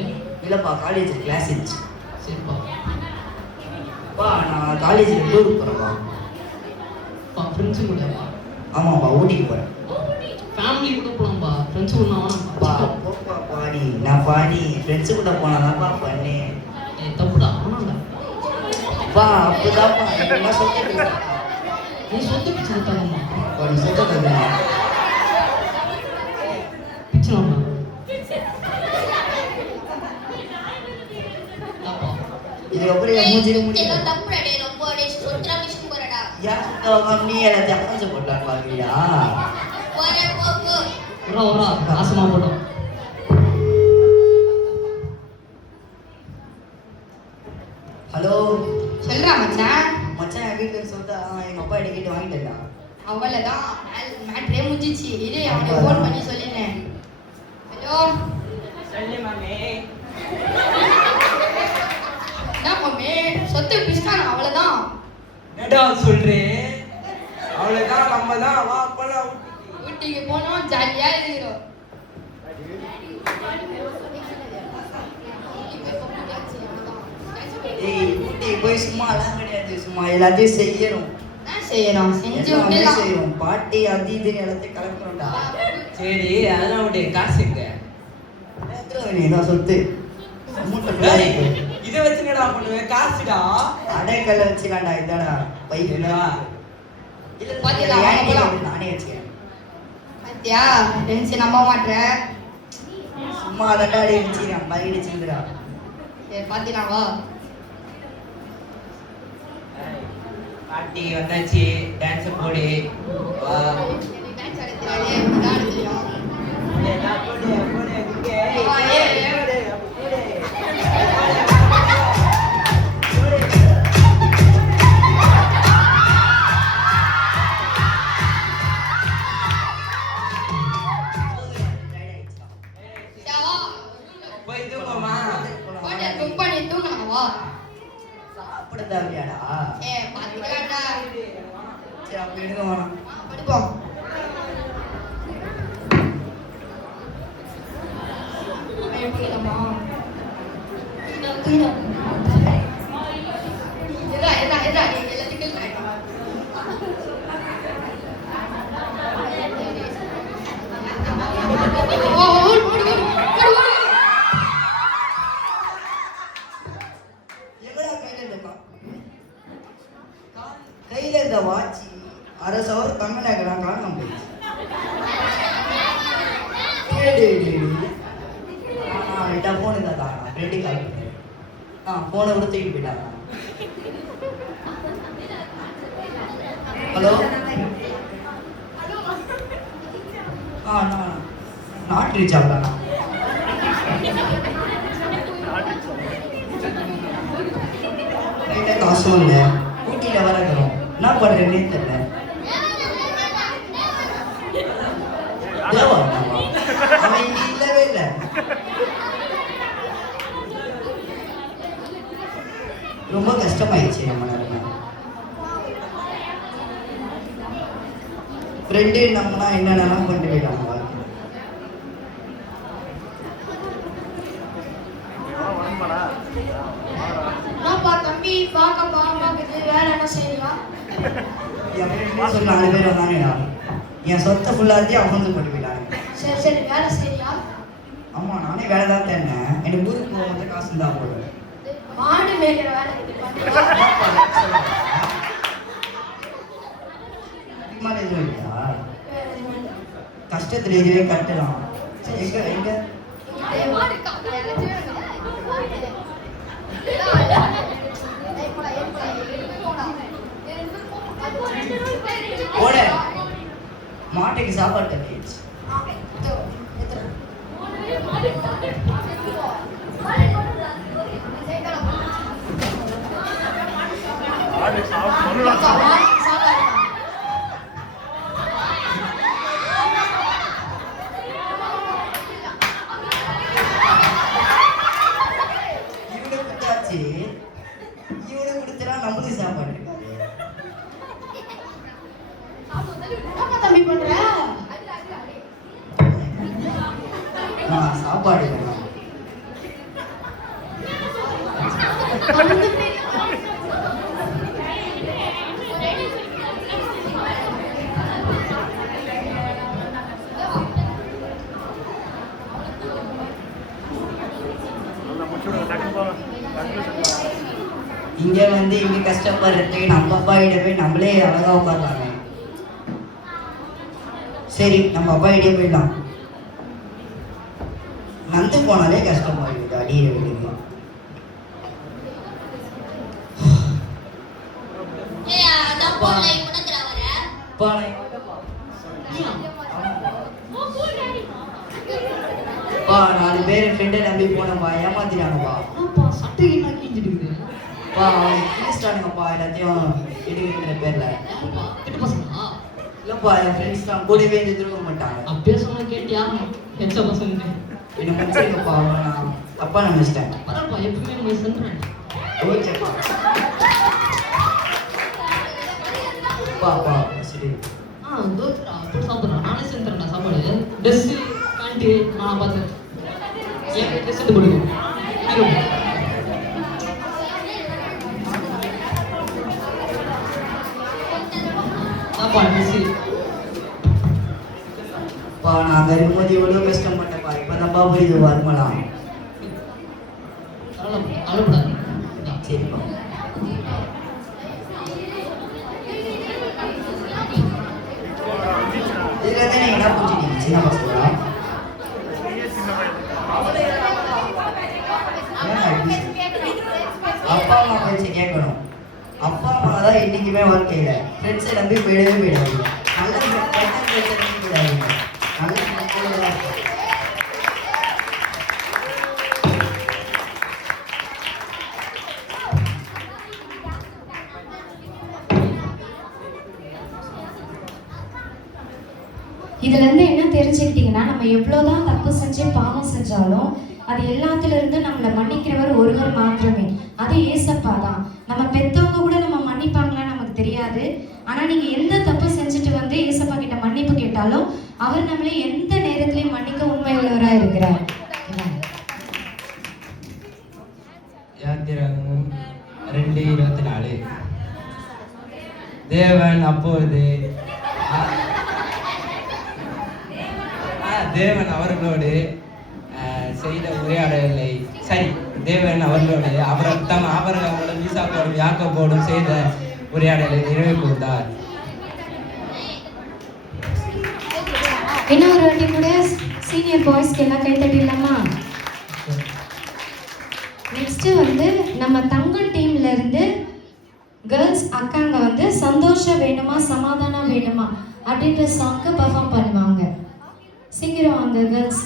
இல்லைப்பா காலேஜ் கிளாஸ் இருந்துச்சு. சரிப்பா. அப்பா நான் காலேஜில் டூருக்கு போகிறேன்ப்பா. அப்பா ஃப்ரெண்ட்ஸு கூட ஆமாப்பா ஊட்டிக்கு போகிறேன். ஃபேமிலி கூட போகலாம்ப்பா. ஃப்ரெண்ட்ஸு கூட அப்பா வேணாம்ப்பா. போப்பா பாடி நான் பாடி ஃப்ரெண்ட்ஸு கூட போனாதான்ப்பா பண்ணு. தப்புடா வேணாம்டா. அப்பா அப்படிதான்ப்பா எல்லாம் சொல்லிட்டு நீ சொந்த பிச்சை தரமா? நீ சொல்ல தந்துடுங்க. பிச்சை வேணாம். அப்பா இதுக்கப்புறம் என் மூஞ்சில முடியும். ஏன் சுத்தமாக நீ எல்லாத்தையும் அக்கௌண்ட்ஸ் போட்டான்னு பார்க்குறியா? வரா ஆசமா போட்டோம். ஹலோ சொல்றா மச்சான். மச்சான் என் வீட்டுக்கு சொல்லிட்டு எங்கள் அப்பா டிக்கெட் வாங்கிட்டேன்டா. அவ்வளோதான் மேட்ரே முடிஞ்சிச்சு. இரு அவனுக்கு ஃபோன் பண்ணி சொல்லிடுறேன். ஹலோ சொல்லு மாமே. என்ன மம்மி சொத்து பிஸ்கான அவ்வளோதான். என்னடா சொல்றேன்? அவ்வளோதான் நம்ம தான் வா அப்பெல்லாம் ஊட்டிக்கு போனோம் ஜாலியாக இருக்கிறோம். ஏய் ஊட்டி போய் சும்மாலாம் கிடையாது, சும்மா எல்லாத்தையும் செய்யணும். என்ன செய்யறோம்? செஞ்சு எல்லாமே விட்டுலாம். செய்யணும். பாட்டி அது இதுன்னு எல்லாத்தையும் கலக்கணும்டா. சரி அதெல்லாம் விட்டு காசு எங்க? நீதான் சொத்து இதை வச்சு என்னடா பண்ணுவேன்? காசுடா. அடைக்கல்ல வச்சுக்கலாம்டா. இதாடா பைக்குடா. பாத்தீங்களா, வாங்க போலாம். நானே வச்சுக்கிறேன். பாத்தியா டென்ஷன் நம்ப மாட்டேன். சும்மா அதட்டா அடி வச்சுக்கிறேன். பைக் அடிச்சுக்கிறா. சரி பாத்தீங்களா வா. பாட்டி வந்தாச்சு, டான்ஸ் போடு. வா. டான்ஸ் ஆட தெரியாது, இதான் ஆட தெரியும். வா, ஏறு, ஏறு. போய் தூங்குவோமா? ஹோட்டல் புக் பண்ணி தூங்கலாம் வா. சாப்பிட தேவையாடா? பாத்துக்கலாம்டா. சரி அப்படி எடுக்க வேணாம். படிப்போம். போயிடலாமா? எல்லாத்துக்கும் எங்கடா கையில இருக்க? கையில இருந்த வாட்சி அரை சவர் தங்க நகைலாம் காணாம போயிடுச்சு. போன் இருந்தா ஃப்ரெண்டு கால் பண்ணேன். போனை கூட தூக்கிட்டு போயிட்டாங்க. ஹலோ நாட் ரீச் ஆகலாம். கையில காசும் இல்லை, ஊட்டியில வர இருக்கிறோம். என்ன பண்றேன்னே தெரியல. தேவா அவன் இங்க இல்லவே இல்லை. ரொம்ப கஷ்டமாயிடுச்சு நம்ம நிலைமை. ஃப்ரெண்டு நம்மலாம் என்னென்னலாம் பண்ணிட்டு போயிட்டாங்க வாழ்க்கையில். என்னப்பா தம்பி பார்க்க பாக்குது வேலை என்ன செய்யறா? என் ஃப்ரெண்டு சொல்லி 4 பேர் வந்தாங்கடா. என் சொத்தை ஃபுல்லாத்தையும் அவங்க கொண்டு போயிட்டாங்க. சரி சரி வேலை செய்யறியா? ஆமா நானே வேலை தான் தேடினேன். எனக்கு ஊருக்கு போகும்போது காசு தான் போடுவேன். மாடு மேய்க்கிற வேலை பண்றியா? அதிகமாக எதுவும் இல்லையா? கஷ்டத்துல இதுவே கட்டலாம். எங்க எங்க ஓட மாட்டுக்கு சாப்பாடு தட்டிடுச்சு. ஆடு சாப்பிட்டு இவனை கொடுத்தாச்சு, இவனை கொடுத்தா நம்மளுக்கு சாப்பாடு இருக்காது. தம்பி பண்ற நான் சாப்பாடு வேணும். இங்க வந்து இங்க கஷ்டப்படுறதுக்கு நம்ம அப்பா கிட்ட போய் நம்மளே அழகா உட்காரலாமே. சரி நம்ம அப்பா கிட்டே போயிடலாம். நந்து போனாலே கஷ்டமா இருக்குது அடியில விடுங்க. நாலு பேர் ஃப்ரெண்டை நம்பி போனப்பா ஏமாத்திட்டாங்கப்பா. சட்டை என்ன கிஞ்சிட்டு இருக்குது கிழிச்சிட்டானுங்கப்பா எல்லாத்தையும் எடுக்கிற பேர்ல. திட்டு பசங்களா இல்லப்பா என் ஃப்ரெண்ட்ஸ் தான் கூடவே இருந்து திரும்ப மாட்டாங்க. அப்படியே சொன்ன கேட்டியா எச்ச பசங்க என்ன மன்னிச்சிருங்கப்பா, நான் தப்பா நினைச்சிட்டேன். பரவாயில்ல எப்பவுமே நம்ம சென்றாங்க. ஓகேப்பா. அப்பா சரி. தோத்துடா அப்படி சாப்பிட்றான். நானே சென்றேன்டா சாப்பாடு. ட்ரெஸ்ஸு பேண்ட்டு நான் பார்த்தேன். என் ட்ரெஸ் எடுத்து கொடுக்கும் சாப்பாடு ட்ரெஸ்ஸு. நாங்க இருக்கும்போது எவ்வளவு கஷ்டப்பட்டப்பா, இப்பதான்ப்பா புரியுது வருமானம். அழக்கூடாது. சரிப்பா. இதுல இருந்து நீங்க என்ன புரிஞ்சுட்டீங்க சின்ன பசங்களா? அப்பா அம்மா பேச்சு கேட்கணும். அப்பா அம்மா தான் என்னைக்குமே வாழ்க்கையில ஃப்ரெண்ட்ஸை நம்பி போயிடவே போயிடாது. நல்ல ஃப்ரெண்ட்ஸை நம்பி போயிடாதீங்க. நல்ல ஃப்ரெண்ட்ஸோட தான் இருக்கும். இதுல இருந்து என்ன தெரிஞ்சுக்கிட்டீங்கன்னா, நம்ம எவ்வளவுதான் தப்பு செஞ்சு பாவம் செஞ்சாலும் அது எல்லாத்துல இருந்து நம்மளை மன்னிக்கிறவர் ஒருவர் மாத்திரமே, அது ஏசப்பா தான். நம்ம பெத்தவங்க கூட நம்ம மன்னிப்பாங்களான்னு நமக்கு தெரியாது. ஆனா நீங்க எந்த தப்பு செஞ்சுட்டு வந்து ஏசப்பா கிட்ட மன்னிப்பு கேட்டாலும் அவர் நம்மளை எந்த நேரத்திலையும் மன்னிக்க உண்மை உள்ளவரா இருக்கிறார். யாத்திராகமம் 2:24. தேவன் அப்பொழுது தேவன் அவர்களோடு செய்த உரையாடலை தேவன் அவர்களோடு ஆபிரகாமோடும் ஈசாக்கோடும் யாக்கோபோடும் செய்த உரையாடலை நிறைவு கூர்ந்தார். இன்னும் ஒரு வாட்டி கூட சீனியர் பாய்ஸ்க்கு எல்லாம் கை தட்டிடலாமா? நெக்ஸ்ட் வந்து நம்ம தங்கம் டீம்ல இருந்து கேர்ள்ஸ் அக்காங்க வந்து சந்தோஷம் வேணுமா சமாதானம் வேணுமா அப்படின்ற சாங்க்கு பெர்ஃபார்ம் பண்ணுவாங்க. சிங்கிறோம் அந்த கேர்ள்ஸ்.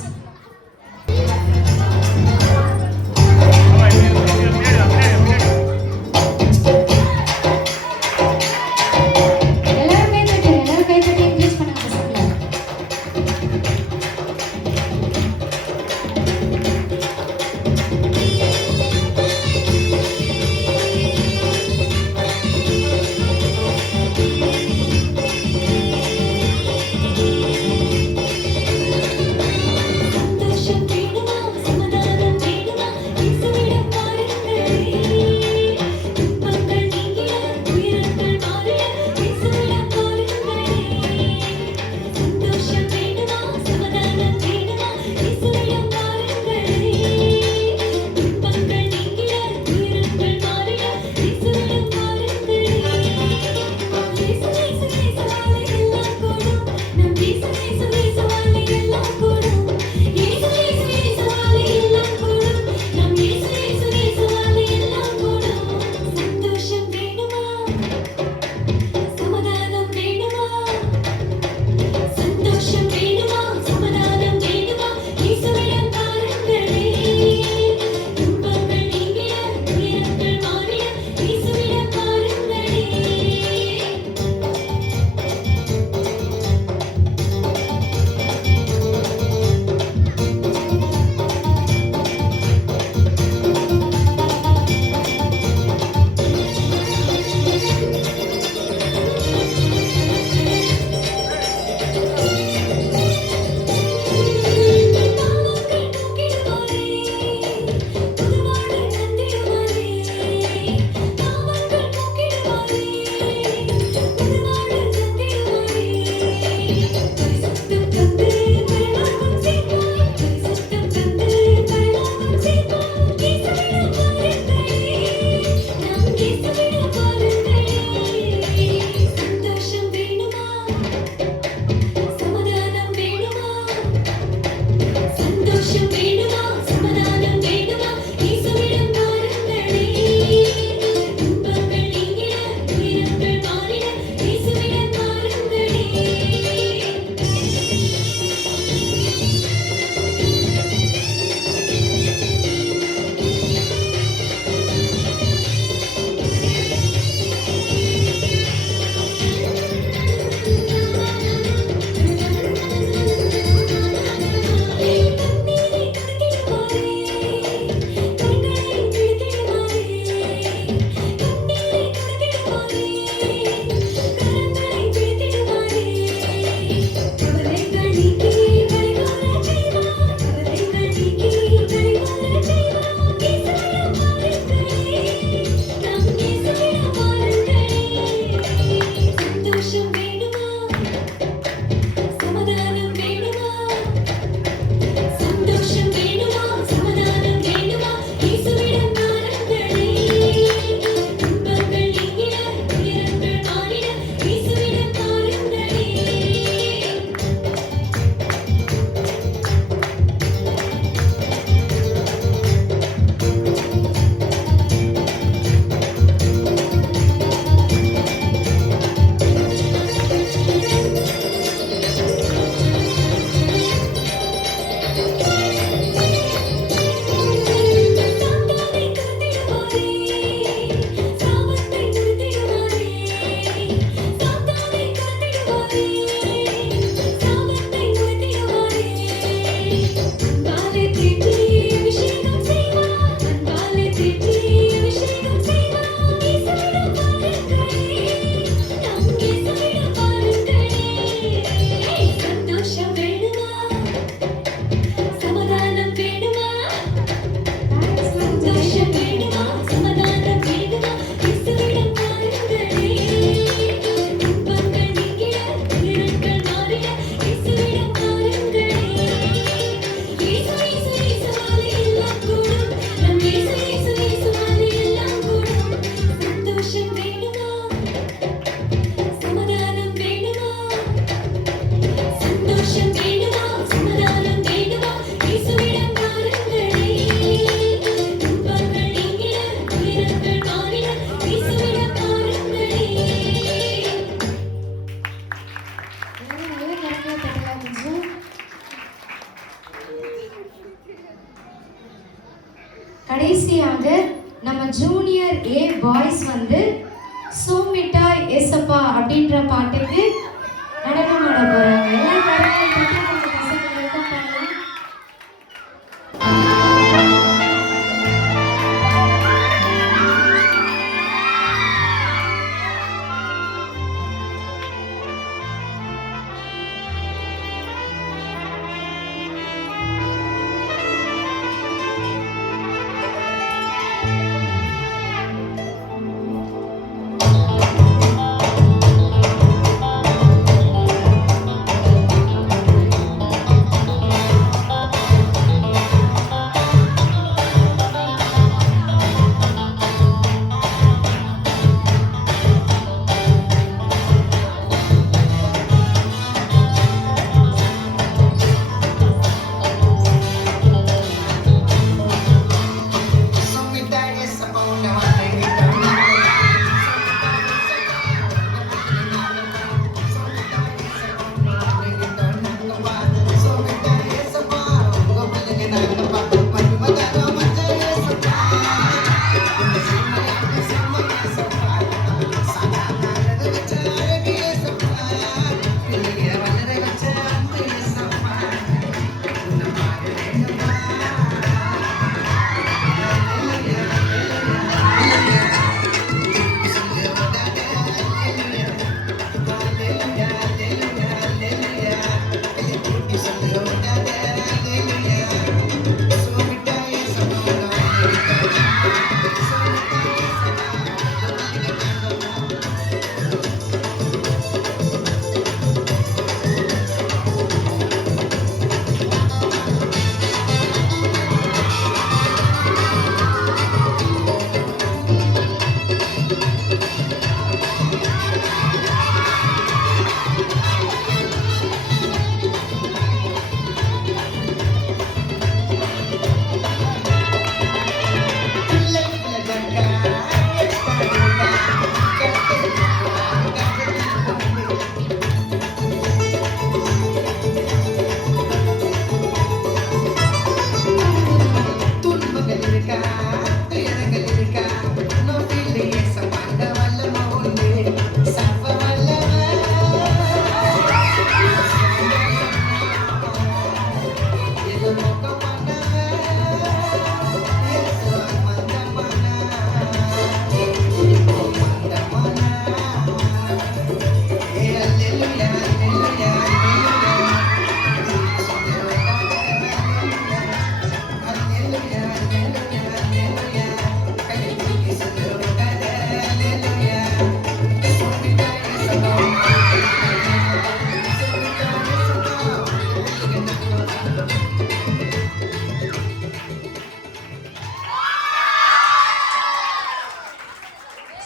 கடைசியாக நம்ம ஜூனியர் ஏ பாய்ஸ் வந்து சோமிட்டாய் ஏசப்பா அப்படின்ற பாட்டுக்கு நடனம் ஆட போறாங்க. எல்லா கரங்களும் தட்டி நம்ம பசங்களை welcome பண்ணலாம்.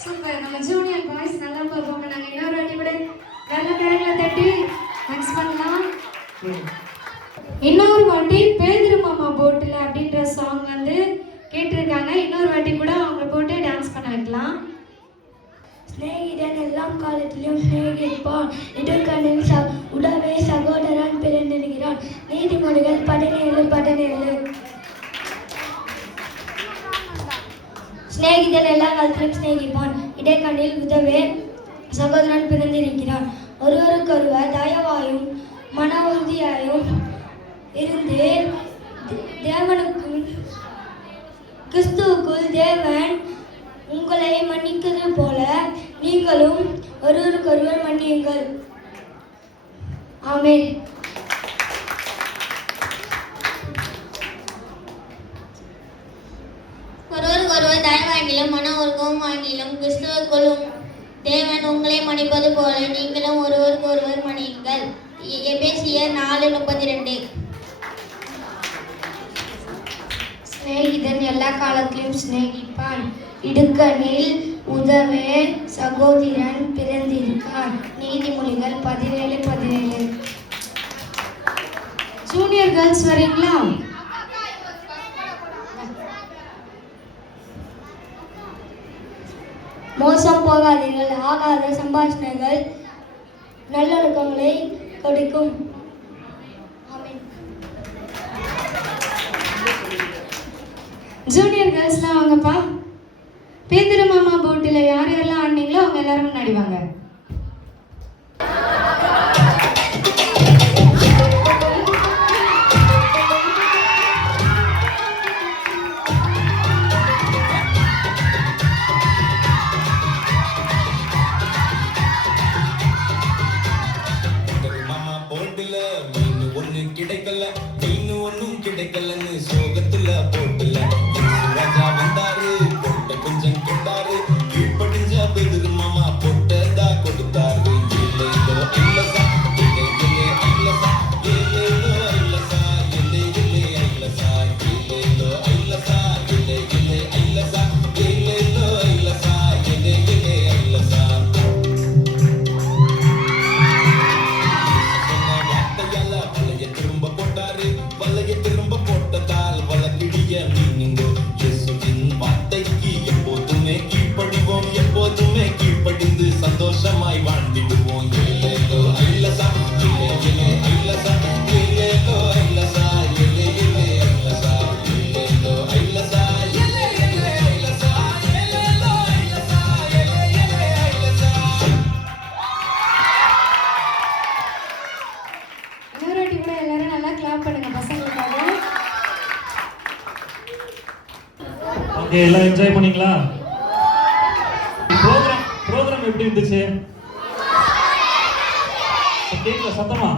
சூப்பர். நம்ம ஜூனியர் பாய்ஸ் நல்லா பெர்ஃபார்ம் பண்ணாங்க. இன்னொரு வாட்டி கூட நல்ல கரங்களை தட்டி தேங்க்ஸ் பண்ணலாம். இன்னொரு வாட்டி பேதுரு மாமா போட்டில் அப்படின்ற சாங் வந்து கேட்டிருக்காங்க. இன்னொரு வாட்டி கூட அவங்க போட்டு டான்ஸ் பண்ண வைக்கலாம். சிநேகிதன் எல்லாம் காலத்திலும் சிநேகிப்பான், இடுக்கணில் உடவே சகோதரன் பிறந்திருக்கிறான். நீதிமொழிகள் 17:17. சிநேகிதன் எல்லா காலத்திலும் சிநேகிப்பான், இடைக்கண்ணில் உதவே சகோதரன் பிறந்திருக்கிறான். ஒருவருக்கொருவர் தயவாயும் மன உறுதியாயும் இருந்து தேவனுக்கும் கிறிஸ்துவுக்குள் தேவன் உங்களை மன்னிக்கிறது போல நீங்களும் ஒருவருக்கொருவர் மன்னியுங்கள். ஆமென். ஒருவருக்கொருவர் தயவாண்டிலும் மன உருகவும் வாண்டிலும் கிறிஸ்துவுக்குள் தேவன் உங்களை மன்னிப்பது போல நீங்களும் ஒருவருக்கொருவர் மன்னியுங்கள். எபேசியர் 4:32. சிநேகிதன் எல்லா காலத்திலும் சிநேகிப்பான், இடுக்கணில் உதவே சகோதரன் பிறந்திருக்கான். நீதிமொழிகள் 17:17. ஜூனியர் கேர்ள்ஸ் வரீங்களா? மோசம் போகாதீர்கள், ஆகாத சம்பாஷணைகள் நல்லொழுக்கங்களை கொடுக்கும். ஆமென். ஜூனியர் கேர்ள்ஸ்லாம் வாங்கப்பா. பேந்திரு மாமா போட்டில் யார் யாரெல்லாம் ஆடினீங்களோ அவங்க எல்லாரும் முன்னாடி வாங்க. மாமா போட்டுல மீன் ஒண்ணு கிடைக்கல, மீன் ஒண்ணும் கிடைக்கலன்னு சோகத்துல போட்டுல ராஜா வந்தாரு, பொட்ட கொஞ்சம் கேட்டாரு, கீழ்படிஞ்ச பெதிரு மாமா பொட்டதா கொடுத்தாரு. இல்லையோ இல்லசா, இல்லையிலே இல்லசா, இல்லையோ இல்லசா, இல்லையிலே இல்லசா, இல்லையோ இல்லசா, இல்லையிலே இல்லசா, இல்லையோ இல்லசா, இல்லையிலே இல்லசா. வார்த்தையால வலைய திரும்ப போட்டாரு, வலைய திரும்ப போட்டதால் வலக்கிடிய மீனுங்கோ. இயேசுவின் வார்த்தைக்கு எப்போதுமே கீழ்ப்படிவோம், எப்போதுமே கீழ்ப்படிந்து சந்தோஷமாய் வாழ்ந்திடுவோம். இல்லையோ இல்லசா, இல்லையிலே இல்லசா, இல்லையோ இல்லசா, இல்லையிலே இல்லசா, இல்லையோ இல்லசா, இல்லையிலே இல்லசா, இல்லையோ இல்லசா, இல்லையிலே இல்லசா. இன்னொரு வாட்டி கூட எல்லாரும் நல்லா கிளாப் பண்ணுங்க பசங்களுக்காக. ஓகே, எல்லாம் என்ஜாய் பண்ணீங்களா? ப்ரோக்ராம் எப்படி இருந்துச்சு? கேட்கல சத்தமா?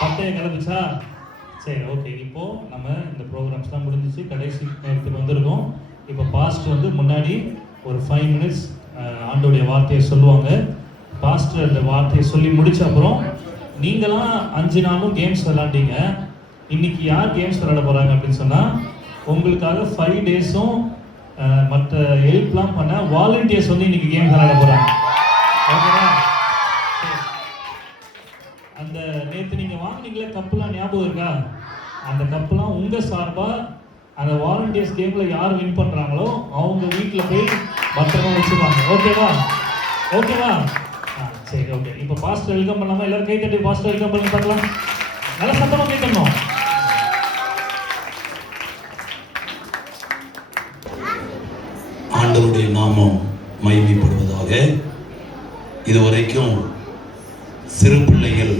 பட்டையை கிளம்பிச்சா? சரி, ஓகே. இப்போ நம்ம இந்த ப்ரோக்ராம்ஸ்லாம் முடிஞ்சிச்சு, கடைசி நேரத்துக்கு வந்திருக்கோம். இப்போ பாஸ்ட் வந்து முன்னாடி ஒரு 5 minutes ஆண்டோடைய வார்த்தையை சொல்லுவாங்க. பாஸ்டர் அந்த வார்த்தையை சொல்லி முடிச்ச அப்புறம் நீங்களாம் 5 நாளும் கேம்ஸ் விளாண்டீங்க. இன்னைக்கு யார் கேம்ஸ் விளையாட போறாங்க அப்படின்னு சொன்னா, உங்களுக்காக 5 days-ம் மற்ற ஹெல்ப்லாம் பண்ண வாலண்டியர்ஸ் வந்து இன்னைக்கு கேம் விளையாட போறாங்க. ஓகேவா? அந்த நேற்று நீங்க வாங்கினீங்களே கப்புலாம் ஞாபகம் இருக்கா? அந்த கப்புலாம் உங்க சார்பா அந்த வாலண்டியர்ஸ் கேம்ல யார் வின் பண்றாங்களோ அவங்க வீட்டுல போய் பத்திரமா வச்சுருவாங்க. ஓகேவா? ஓகேவா? சரி, ஓகே. இப்போ பாஸ்டர் வெல்கம் பண்ணலாமா? எல்லாரும் கை தட்டி பாஸ்டர் வெல்கம் பண்ணி பார்க்கலாம். நல்ல சத்தமா கேட்கணும். ஆண்டவருடைய நாமம் மகிமைப்படுவதாக. இதுவரைக்கும் சிறு பிள்ளைகள்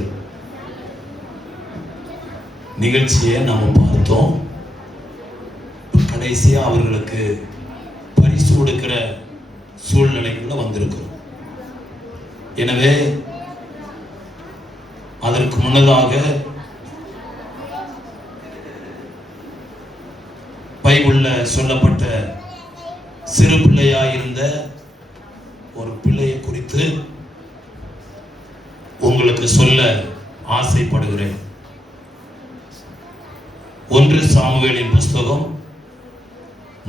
நிகழ்ச்சியை நாம் பார்த்தோம். கடைசியா அவர்களுக்கு பரிசு கொடுக்கிற சூழ்நிலைக்குள்ள வந்திருக்கிறோம். எனவே அதற்கு முன்னதாக பைபிள்ல சொல்லப்பட்ட சிறு பிள்ளையாயிருந்த ஒரு பிள்ளையை குறித்து உங்களுக்கு சொல்ல ஆசைப்படுகிறேன். 1 சாமுவேலின் புஸ்தகம்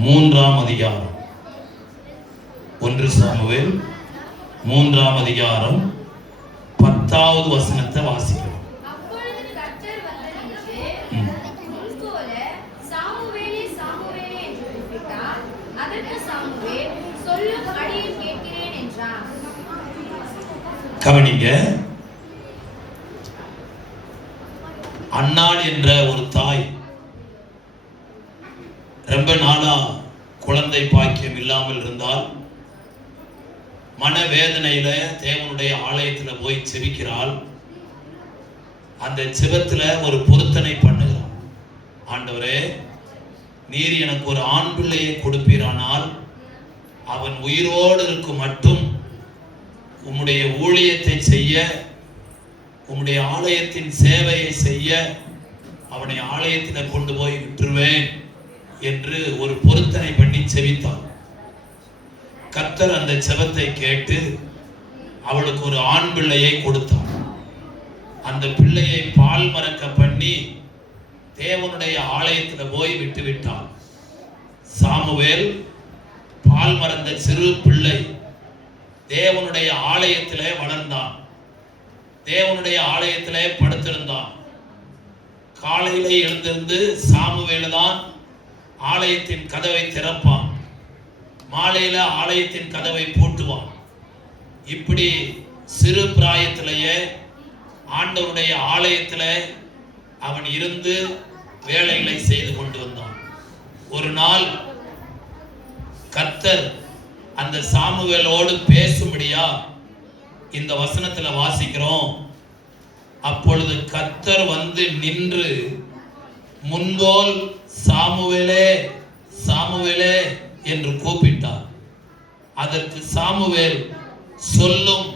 3ஆம் அதிகாரம். 1 சாமுவேல் 3ஆம் அதிகாரம் 10வது வசனத்தை வாசிக்கிறோம். அப்பொழுது கர்த்தர் வந்தடைந்து, முன்போல சாமுவேலே சாமுவேலே என்று கூப்பிட்டார். அதற்கு சாமுவேல், சொல்லும் அடியேன் கேட்கிறேன் என்றான். கவனிங்க. அன்னாள் என்ற ஒரு தாய் ரொம்ப நாளா குழந்தை பாக்கியம் இல்லாமல் இருந்தால் மனவேதனையில தேவனுடைய ஆலயத்துல போய் செபிக்கிறாள். அந்த செபத்துல ஒரு பொருத்தனை பண்ணுகிறாள். ஆண்டவரே, நீர் எனக்கு ஒரு ஆண் பிள்ளையை கொடுப்பீரானால் அவன் உயிரோடு இருக்கும் மட்டும் உம்முடைய ஊழியத்தை செய்ய, உம்முடைய ஆலயத்தின் சேவையை செய்ய அவனை ஆலயத்தில் கொண்டு போய் விட்டுருவேன் என்று ஒரு பொருத்தனை பண்ணி செபித்தாள். கர்த்தர் அந்த செபத்தை கேட்டு அவளுக்கு ஒரு ஆண் பிள்ளையை கொடுத்தார். அந்த பிள்ளையை பால் மறக்க பண்ணி தேவனுடைய ஆலயத்தில் போய் விட்டு விட்டார். சாமுவேல் பால் மறந்த சிறு பிள்ளை தேவனுடைய ஆலயத்திலே வளர்ந்தான். தேவனுடைய ஆலயத்திலே படுத்திருந்தான். காலையிலே எழுந்திருந்து சாமுவேல் தான் ஆலயத்தின் கதவை திறப்பான். மாலையில ஆலயத்தின் கதவை பூட்டுவான். இப்படி சிறு பிராயத்திலேயே ஆண்டவருடைய ஆலயத்தில் அவன் இருந்து வேலைகளை செய்து கொண்டு வந்தான். ஒரு நாள் கர்த்தர் அந்த சாமுவேலோடு பேசும்படியா இந்த வசனத்துல வாசிக்கிறோம். அப்பொழுது கர்த்தர் வந்து நின்று முன்போல் சாமுவேலே சாமுவேலே என்று கூப்பிட்டார். அதற்கு சாமுவேல் சொல்லும்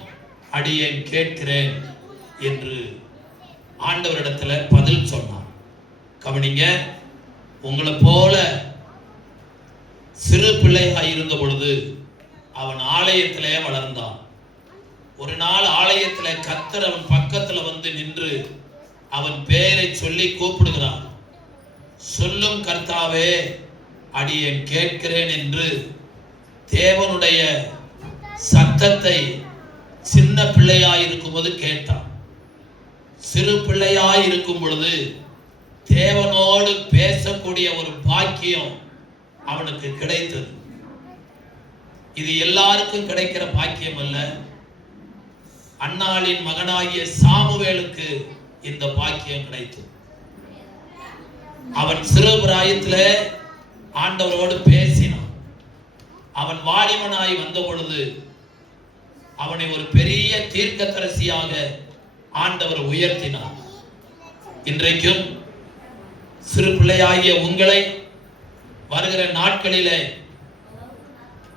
அடியேன் கேட்கிறேன் என்று ஆண்டவரிடத்துல பதில் சொன்னார். கவனிங்க, உங்களை போல சிறு பிள்ளையாக இருந்த பொழுது அவன் ஆலயத்திலே வளர்ந்தான். ஒரு நாள் ஆலயத்திலே கர்த்தர் அவன் பக்கத்துல வந்து நின்று அவன் பெயரை சொல்லி கூப்பிடுகிறான். சொல்லும் கர்த்தாவே அடியேன் கேட்கிறேன் என்று தேவனுடைய சத்தத்தை சின்ன பிள்ளையாய் இருக்கும்போது கேட்டான். சிறு பிள்ளையாய் இருக்கும் பொழுது தேவனோடு பேசக்கூடிய ஒரு பாக்கியம் அவனுக்கு கிடைத்தது. இது எல்லாருக்கும் கிடைக்கிற பாக்கியம் அல்ல. அன்னாளின் மகனாகிய சாமுவேலுக்கு இந்த பாக்கியம் கிடைத்தது. அவன் சிறு பிராயத்துல ஆண்டவரோடு பேசினான். அவன் வாலிபனாய் வந்த பொழுது அவனை ஒரு பெரிய தீர்க்கதரிசியாக ஆண்டவர் உயர்த்தினார். இன்றைக்கும் சிறு பிள்ளையாகிய உங்களை வருகிற நாட்களிலே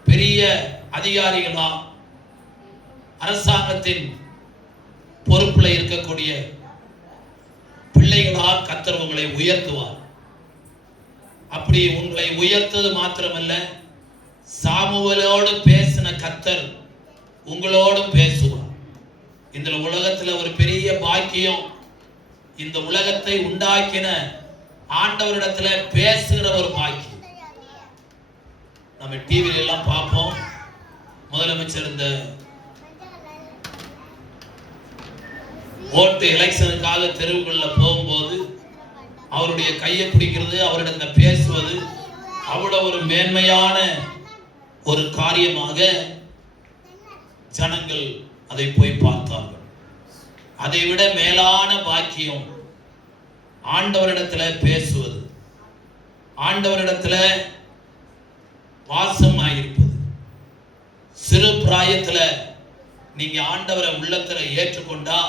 பெரிய அதிகாரிகளா, அரசாங்கத்தின் பொறுப்புல இருக்கக்கூடிய பிள்ளைகளா கர்த்தர் உங்களை உயர்த்துவார். அப்படி உங்களை உயர்த்தது மாத்திரமல்ல, சாமுவேலோடு பேசின கர்த்தர் உங்களோடும் பேசுவார். இந்த உலகத்துல ஒரு பெரிய பாக்கியம், இந்த உலகத்தை உண்டாக்கின ஆண்டவரிடத்துல பேசுகிற ஒரு பாக்கியம். நம்ம டிவில எல்லாம் பார்ப்போம். முதலமைச்சர் இந்த ஓட்டு எலெக்ஷனுக்காக தெருவுக்குள்ள போகும்போது அவருடைய கையை பிடிக்கிறது, அவரிடம் பேசுவது அவ்வளவு ஒரு மேன்மையான ஒரு காரியமாக ஜனங்கள் அதை போய் பார்த்தார்கள். அதை விட மேலான பாக்கியம் ஆண்டவரிடத்துல பேசுவது, ஆண்டவரிடத்துல வாசம் ஆயிருப்பது. சிறு பிராயத்துல நீங்க ஆண்டவரை உள்ளத்துல ஏற்றுக்கொண்டா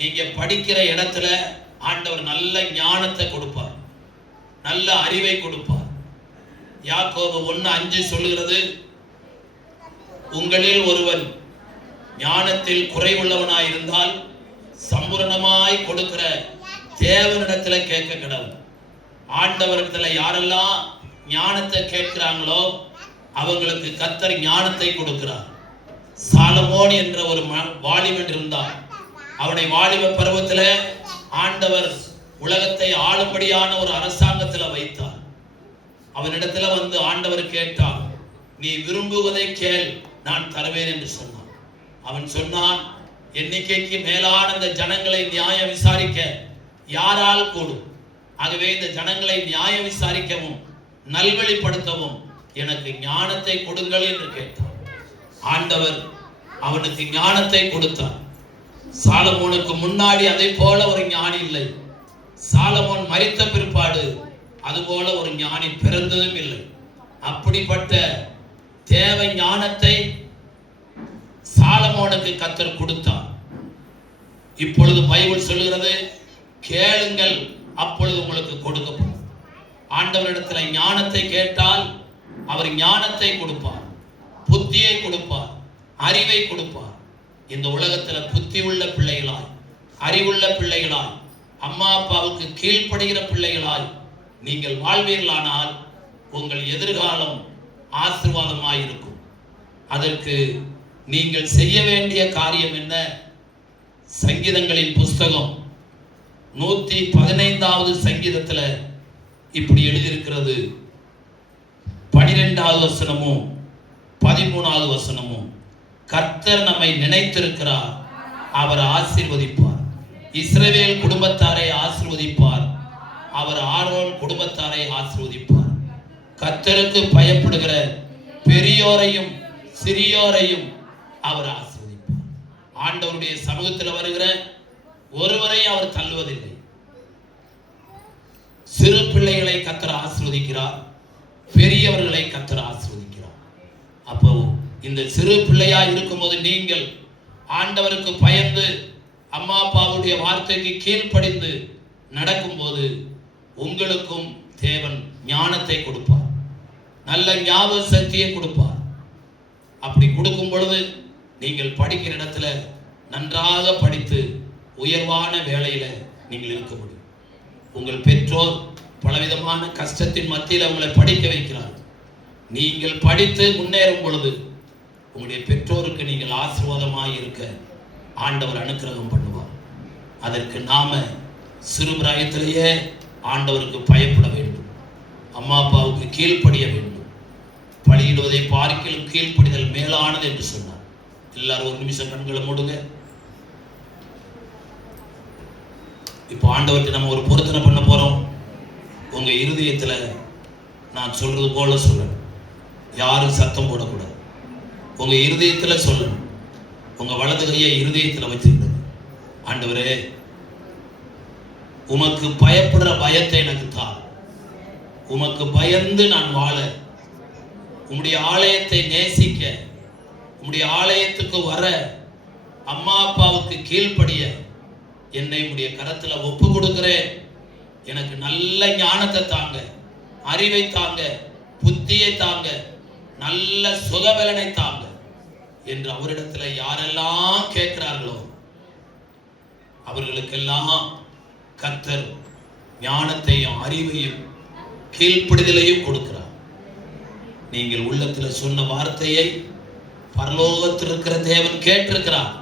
நீங்க படிக்கிற இடத்துல ஆண்டவர் நல்ல ஞானத்தை கொடுப்பார், நல்ல அறிவை கொடுப்பார். யாக்கோபு 1:5 சொல்லுகிறது, உங்களில் ஒருவன் ஞானத்தில் குறைவுள்ளவனாய் இருந்தால் சம்பூரணமாய் கொடுக்கிற தேவனிடத்துல கேட்க கடவுள். ஆண்டவரிடத்துல யாரெல்லாம் ஞானத்தை கேட்கிறாங்களோ அவங்களுக்கு கர்த்தர் ஞானத்தை கொடுக்கிறார். சாலமோன் என்ற ஒரு வாலிபன் இருந்தார். அவனை வாலிப பருவத்தில் ஆண்டவர் உலகத்தை ஆளும்படியான ஒரு அரசாங்கத்துல வைத்தார். அவனிடத்துல வந்து ஆண்டவர் கேட்டார், நீ விரும்புவதை கேள், நான் தருவேன் என்று சொன்னான். அவன் சொன்னான், எண்ணிக்கைக்கு மேலான இந்த ஜனங்களை நியாயம் விசாரிக்க யாரால் கூடும்? ஆகவே இந்த ஜனங்களை நியாயம் விசாரிக்கவும் நல்வழிப்படுத்தவும் எனக்கு ஞானத்தை கொடுங்கள் என்று கேட்டான். ஆண்டவர் அவனுக்கு ஞானத்தை கொடுத்தார். சாலமோனுக்கு முன்னாடி அதை போல ஒரு ஞானி இல்லை. சாலமோன் மரித்த பிற்பாடு அதுபோல ஒரு ஞானி பிறந்ததும் இல்லை. அப்படிப்பட்ட தேவை ஞானத்தை சாலமோனுக்கு கர்த்தர் கொடுத்தார். இப்பொழுது பைபிள் சொல்லுகிறது, கேளுங்கள் அப்பொழுது உங்களுக்கு கொடுக்கப்படும். ஆண்டவரிடத்துல ஞானத்தை கேட்டால் அவர் ஞானத்தை கொடுப்பார், புத்தியை கொடுப்பார், அறிவை கொடுப்பார். இந்த உலகத்துல புத்தி உள்ள பிள்ளைகளாய், அறிவுள்ள பிள்ளைகளாய், அம்மா அப்பாவுக்கு கீழ்ப்படுகிற பிள்ளைகளாய் நீங்கள் வாழ்வீர்களானால் உங்கள் எதிர்காலம் ஆசீர்வாதமாய் இருக்கும். அதற்கு நீங்கள் செய்ய வேண்டிய காரியம் என்ன? சங்கீதங்களின் புஸ்தகம் 115வது சங்கீதத்துல இப்படி எழுதியிருக்கிறது. 12வது வசனமும் 13வது வசனமும், கர்த்தர் நம்மை நினைத்திருக்கிறார், அவர் ஆசீர்வதிப்பார். இஸ்ரவேல் குடும்பத்தாரை ஆசீர்வதிப்பார், அவர் ஆரோன் குடும்பத்தாரை ஆசீர்வதிப்பார். கர்த்தருக்கு பயப்படுகிற பெரியோரையும் சிறியோரையும் அவர் ஆசீர்வதிப்பார். ஆண்டவருடைய சமூகத்தில் வருகிற ஒருவரை அவர் தள்ளுவதில்லை. சிறு பிள்ளைகளை கர்த்தர் ஆசீர்வதிப்பார். ஆசீர்வதிக்கிறார், பெரியவர்களை கர்த்தர் ஆசீர்வதிக்கிறார். அப்போ இந்த சிறு பிள்ளையா இருக்கும்போது நீங்கள் ஆண்டவருக்கு பயந்து அம்மா அப்பாவுடைய வார்த்தைக்கு கீழ்ப்படிந்து நடக்கும்போது உங்களுக்கும் தேவன் ஞானத்தை கொடுப்பார், நல்ல ஞாபக சக்தியை கொடுப்பார். அப்படி கொடுக்கும் பொழுது நீங்கள் படிக்கிற இடத்துல நன்றாக படித்து உயர்வான வேலையில நீங்கள் இருக்க முடியும். உங்கள் பெற்றோர் பலவிதமான கஷ்டத்தின் மத்தியில் உங்களை படிக்க வைக்கிறார். நீங்கள் படித்து முன்னேறும் பொழுது உங்களுடைய பெற்றோருக்கு நீங்கள் ஆசீர்வாதமாய் இருக்க ஆண்டவர் அனுக்கிரகம் பண்ணுவார். அதற்கு நாம சிறுபிராயத்திலேயே ஆண்டவருக்கு பயப்பட வேண்டும், அம்மா அப்பாவுக்கு கீழ்ப்படிய வேண்டும். பலியிடுவதை பார்க்கிலும் கீழ்ப்படிதல் மேலானது என்று சொன்னார். எல்லாரும் ஒரு நிமிஷம் கண்களை மூடுங்க. இப்போ ஆண்டவர்கிட்ட நம்ம ஒரு பொருத்தனை பண்ண போறோம். உங்க இருதயத்துல நான் சொல்றது போல சொல்லணும், யாரும் சத்தம் போடக்கூடாது. உங்க இருதயத்துல சொல்லணும். உங்க வலது கையை இருதயத்துல வச்சிருந்தது, ஆண்டவரே உமக்கு பயப்படுற பயத்தை எனக்கு தா. உமக்கு பயந்து நான் வாழ, உம்முடைய ஆலயத்தை நேசிக்க, உம்முடைய ஆலயத்துக்கு வர, அம்மா அப்பாவுக்கு கீழ்ப்படிய என்னை உம்முடைய கரத்துல ஒப்பு கொடுக்கிறேன். எனக்கு நல்ல ஞானத்தை தாங்க, அறிவை தாங்க, புத்தியை தாங்க, நல்ல சுகபலனை தாங்க என்று அவரிடத்துல யாரெல்லாம் கேட்கிறார்களோ அவர்களுக்கெல்லாம் கர்த்தர் ஞானத்தையும் அறிவையும் கீழ்ப்படிதலையும் கொடுக்கிறார். நீங்கள் உள்ளத்துல சொன்ன வார்த்தையை பரலோகத்தில் இருக்கிற தேவன் கேட்டிருக்கிறார்.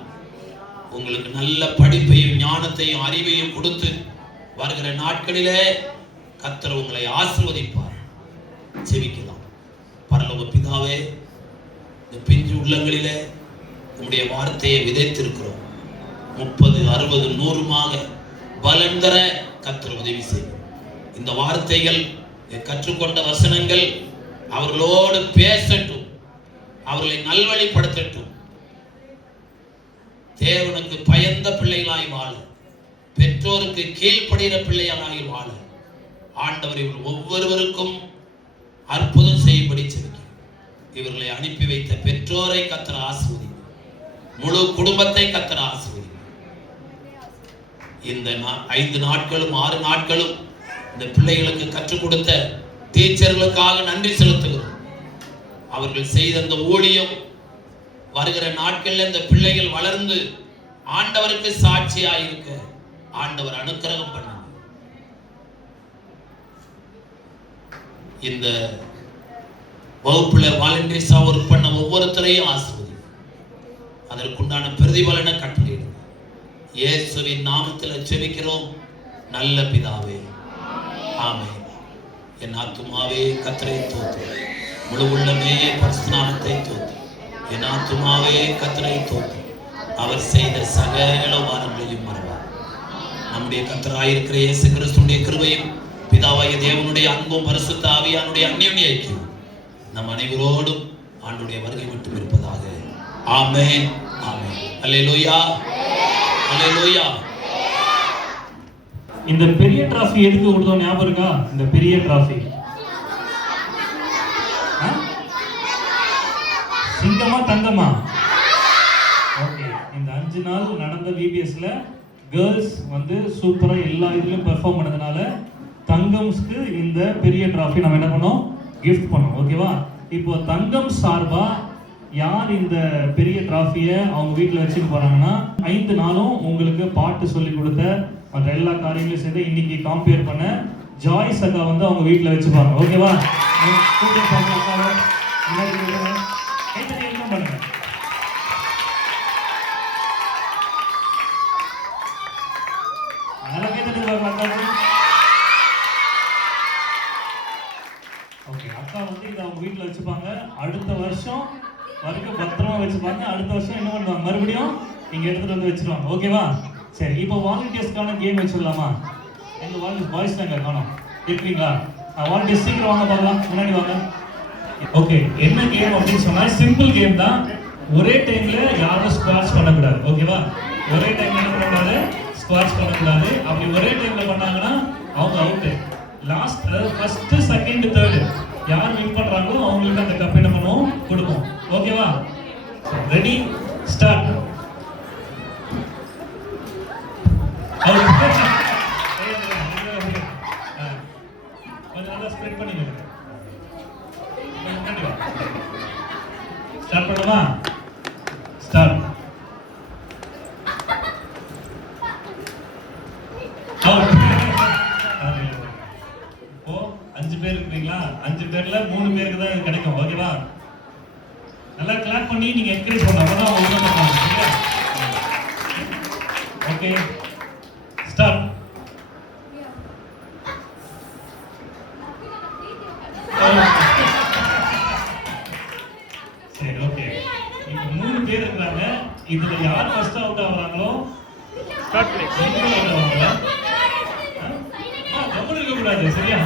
உங்களுக்கு நல்ல படிப்பையும் ஞானத்தையும் அறிவையும் கொடுத்து வருகிற நாட்களிலே கர்த்தர் உங்களை ஆசீர்வதிப்பார். செபிக்கலாம். பரலோக பிதாவே, இந்த பிஞ்சு உள்ளங்களிலே உம்முடைய வார்த்தையை விதைத்திருக்கிறோம். 30, 60, 100 பலன் தர கர்த்தர் உதவி செய்யும். இந்த வார்த்தைகள், கற்றுக்கொண்ட வசனங்கள் அவர்களோடு பேசட்டும், அவர்களை நல்வழிப்படுத்தட்டும். தேவனுக்கு பயந்த பிள்ளைகளாய் வாழ, பெற்றோருக்கு கீழ்ப்படுகிற பிள்ளைகளாய் வாழ ஆண்டவர் இவர்கள் ஒவ்வொருவருக்கும் அற்புதம் செய்யும்படி செபிக்கிறேன். இவர்களை அனுப்பி வைத்த பெற்றோரை கர்த்தர் ஆசீர்வதிப்பார், முழு குடும்பத்தை கர்த்தர் ஆசீர்வதிப்பார். இந்த 5 நாட்களும் 6 நாட்களும் இந்த பிள்ளைகளுக்கு கற்றுக் கொடுத்த டீச்சர்களுக்காக நன்றி செலுத்துகிறோம். அவர்கள் செய்த அந்த ஊழியம் வருகிற நாட்களில் இந்த பிள்ளைகள் வளர்ந்து ஆண்டவருக்கு சாட்சியாயிருக்க ஆண்டவர் அனுக்கிரகம் பண்ணார். இந்த வகுப்புல வாலண்டியர்ஸா ஒர்க் பண்ண ஒவ்வொருத்தரையும் ஆசீர்வதி, அதற்குண்டான பிரதிபலனை கட்டளையிடும். இயேசுவின் நாமத்தில் ஜெபிக்கிறோம் நல்ல பிதாவே, ஆமென். என் ஆத்துமாவே கர்த்தரை தோத்து, முழு உள்ளமே பரிசுத்த நாமத்தை தோத்து. என் ஆத்துமாவே கர்த்தரை தோத்து, அவர் செய்த சகல வாரங்களையும் மறவார். நம்முடைய கர்த்தராயிருக்கிற இயேசு கிறிஸ்துவினுடைய கிருபையும் பிதாவாகிய தேவனுடைய அன்பும் பரிசுத்த ஆவியானுடைய அந்யோன்ய ஐக்கியம் நம் அனைவரோடும் ஆண்டுடைய வருகை மட்டும் இருப்பதாக. ஆமென், ஆமென். அல்லேலூயா, அல்லேலூயா. இந்த பெரிய டிராஃபி எதுக்கு கொடுத்தோம் ஞாபகம் இருக்கா? இந்த பெரிய டிராஃபி சிங்கமா தங்கமா? ஓகே. இந்த 5 நாள் நடந்த விபிஎஸ்ல கேர்ள்ஸ் வந்து சூப்பரா எல்லா இதுலயும் பெர்ஃபார்ம் பண்ணதுனால தங்கம்ஸ்க்கு இந்த பெரிய டிராஃபி நம்ம என்ன பண்ணோம், கிஃப்ட் பண்ணோம். ஓகேவா? இப்போ தங்கம் சார்பா யார் இந்த பெரிய டிராஃபியை அவங்க வீட்டில் வச்சுக்க போறாங்கன்னா 5 நாளும் உங்களுக்கு பாட்டு சொல்லி கொடுத்த மற்ற எல்லா காரியங்களையும் சேர்ந்து இன்னைக்கு காம்பேர் பண்ண ஜாய்ஸ் அக்கா வந்து அவங்க வீட்டில் வச்சுப்பாங்க. ஓகேவா? பண்ணுங்க. நல்லா கேட்டுட்டு ஓகே. அக்கா வந்து இதை அவங்க வீட்டில் வச்சுப்பாங்க. அடுத்த வருஷம் வரைக்கும் பத்திரமா வச்சுப்பாங்க. அடுத்த வருஷம் என்ன பண்ணுவாங்க, மறுபடியும் இங்க எடுத்துட்டு வந்து வச்சிருவாங்க. ஓகேவா? சரி, இப்போ வாலண்டியர்ஸ்க்கான கேம் வச்சிடலாமா? எங்க வாலண்டியர்ஸ் பாய்ஸ் தாங்க காணோம், இருக்கீங்களா? வாலண்டியர்ஸ் சீக்கிரம் வாங்க பார்க்கலாம், முன்னாடி வாங்க. ஓகே, என்ன கேம் அப்படின்னு சொன்னா சிம்பிள் கேம் தான். ஒரே டைம்ல யாரும் ஸ்குவாட்ச் பண்ணக்கூடாது. ஓகேவா? ஒரே டைம்ல என்ன பண்ணக்கூடாது, ஸ்குவாட்ச் பண்ணக்கூடாது. அப்படி ஒரே டைம்ல பண்ணாங்கன்னா அவங்க out. Last first second second third யார் வின் பண்றாங்களோ அவங்களுக்கு அந்த கப் என்ன பண்ணுவோம் கொடுப்போம். ஓகேவா? Ready start. கொஞ்சம் நல்லா ஸ்ப்ரெட் பண்ணிடுங்க. ஸ்டார்ட் பண்ணுமா? ஸ்டார்ட். இப்போ 5 பேர் இருக்கீங்களா? 5 பேர்ல 3 பேருக்கு தான் இது கிடைக்கும். ஓகேவா? நல்லா கிளாப் பண்ணி நீங்க என்கரேஜ் பண்ணாதான் அவங்க பண்ணுவாங்க. சரியா? Okay start. சரி ஓகே. இப்போ 3 பேர் இருக்காங்க. இதுல யார் ஃபர்ஸ்ட் அவுட் ஆவறாங்களோ ஸ்டார்ட் ப்ளீஸ். கம்பெனி இருக்க கூடாது. சரியா?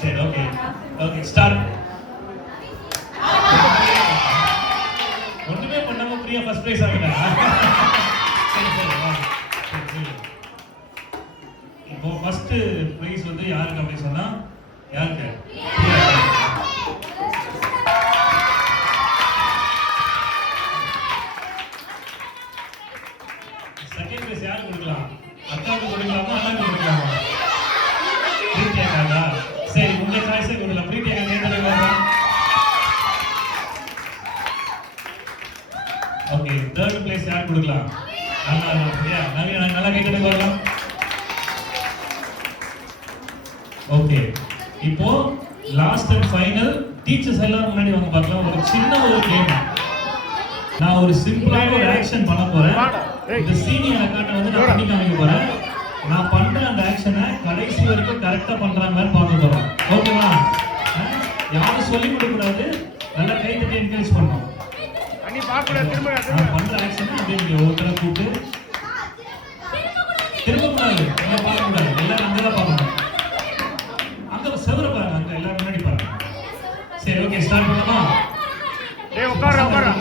சரி ஓகே. Okay start. ஒண்ணுமே பண்ணாம பிரியா ஃபர்ஸ்ட் பிரைஸ் ஆகிட்டா. சரி சரி வா. சரி. இப்போ ஃபர்ஸ்ட் பிரைஸ் வந்து யாருக்கு அப்படி சொன்னா யாருக்கு? செகண்ட் பிரைஸ் யாருக்கு கொடுக்கலாம்? அக்காவுக்கு கொடுக்கலாமா அண்ணாக்கு கொடுக்கலாமா? பிரீத்தியாக்கா? சரி உங்க சாய்ஸே கொடுக்கலாம். பிரீத்தியாக்கா கேட்கலாம். ஓகே தேர்ட் பிளேஸ் யார் கொடுக்கலாம்? நல்லா சரியா? நல்லா கேட்கறது வரலாம். ஓகே இப்போ லாஸ்ட் அண்ட் ஃபைனல் டீச்சர்ஸ் எல்லாரும் முன்னாடி வாங்க பார்க்கலாம். ஒரு சின்ன ஒரு கேம். நான் ஒரு சிம்பிளான ஒரு ஆக்ஷன் பண்ண போறேன். இந்த சீனியர் அக்காட்ட வந்து நான் பண்ணி காமிக்க போறேன். நான் பண்ற அந்த ஆக்ஷனை கடைசி வரைக்கும் கரெக்டா பண்றாங்கன்னு பார்க்க போறோம். ஓகேவா? யாரும் சொல்லி கொடுக்க கூடாது. நல்லா கை தட்டி என்கரேஜ் பண்ணணும். அண்ணி பாக்கல திரும்ப நான் பண்ற ஆக்ஷன் அப்படியே நீங்க ஒருத்தர கூப்பிட்டு திரும்ப கூடாது. நீங்க பார்க்க கூடாது. எல்லாரும் அங்க தான் பார்க்கணும். அங்க செவர பாருங்க. அங்க எல்லாரும் முன்னாடி பாருங்க. சரி ஓகே ஸ்டார்ட் பண்ணலாமா? டேய் உட்காரு உட்காரு.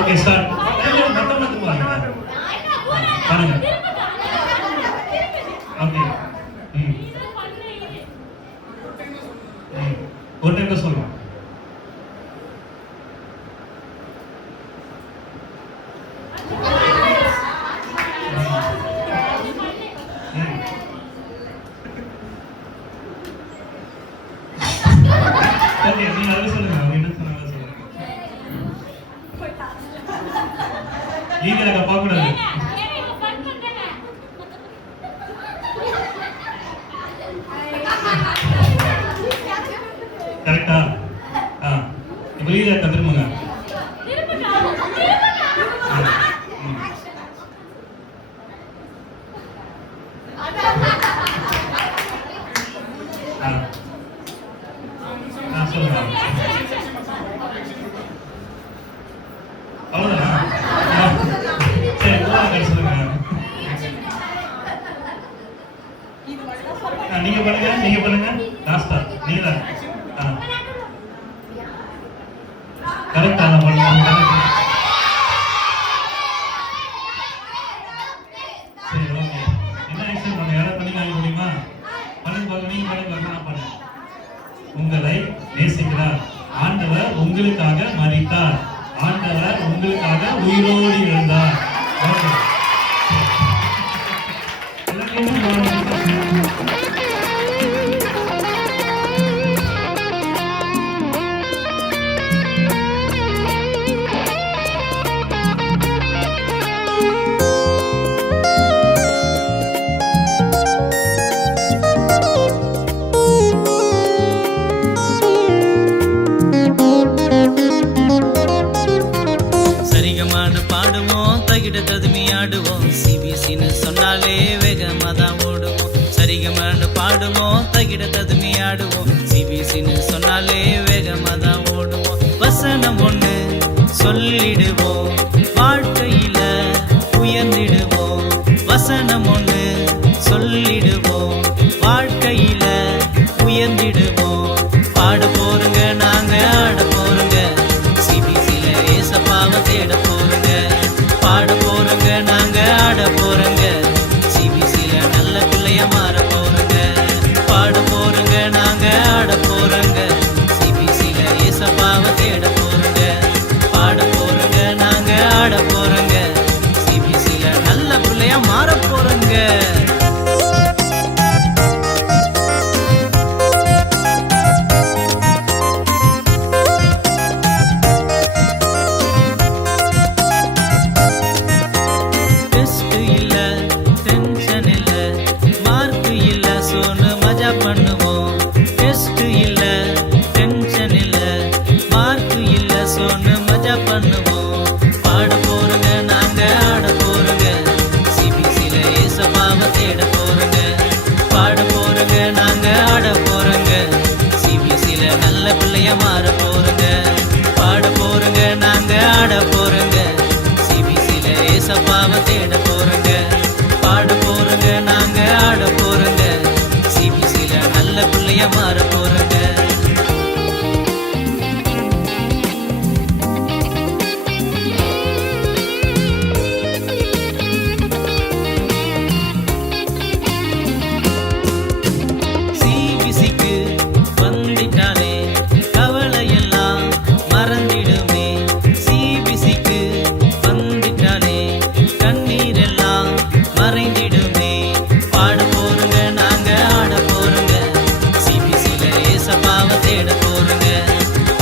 Okay start. மொத்தமா பாருங்க. ஓகே ஒரு டைம் தான் சொல்லலாம். ஓகே நீங்க அதை சொல்லுங்க. அவங்க என்ன சொன்னாங்க சொல்லுங்க. லீடரை பார்க்க கூடாது. கரெக்டா? இப்போ லீடரை திரும்புங்க. சொல்லுங்க. அவ்வளோதானா? சரி சொல்லுங்க. நீங்க பண்ணுங்க. லாஸ்டா நீங்க தான். கரெக்டா நான் பண்ணுங்க. சரி ஓகே. என்ன ஆக்ஷன் பண்ண யாராவது பண்ணி காமிக்க முடியுமா? பண்ணுங்க பாருங்க. நீங்க பண்ணுங்க நான் பண்ணேன். உங்களை நேசிக்கிறார். ஆண்டவர் உங்களுக்காக மரித்தார். ஆண்டவர் உங்களுக்காக உயிரோடு எழுந்தார். ஓகே பாடுவோம் தகிட ததுமி ஆடுவோம். சிபிசின்னு சொன்னாலே வேகமாக தான் ஓடுவோம். சரிகமான பாடுவோம் தகிட ததுமி ஆடுவோம் சிபிசின்னு சொன்னாலே வேகமா தான் ஓடுவோம் வசனம் ஒண்ணு சொல்லிடுவோம் வாழ்க்கையில உயர்ந்திடுவோம் வசனம் ஒண்ணு சொல்லிடுவோம் வாழ்க்கையில உயர்ந்திடுவோம் பாட போறங்க நாங்க ஆட போறங்க சிபிசில ஏசப்பாவை தேட போறங்க பாட போறங்க நாங்க ஆட போறங்க சிபிசில நல்ல பிள்ளைய மாற போறங்க பாட போறங்க நாங்க ஆட போறங்க சிபிசில ஏசப்பாவை தேட போறங்க பாட போறங்க நாங்க ஆட போறங்க சிபிசில நல்ல பிள்ளைய மாற போறங்க மாற போறங்க பாட போறங்க நாங்க ஆட போறங்க சிபிசில ஏசப்பாவை தேட போறங்க பாட போறங்க நாங்க ஆட போறங்க சிபிசில நல்ல பிள்ளைய மாற போறங்க சிபிசிக்கு வந்துட்டாலே கவலையெல்லாம் மறந்திடுமே சிபிசிக்கு வந்துட்டாலே கண்ணீரெல்லாம் மறைந்திடுமே பாட போறங்க நாங்க ஆட போறங்க சிபிசில ஏசப்பாவை தேட போறங்க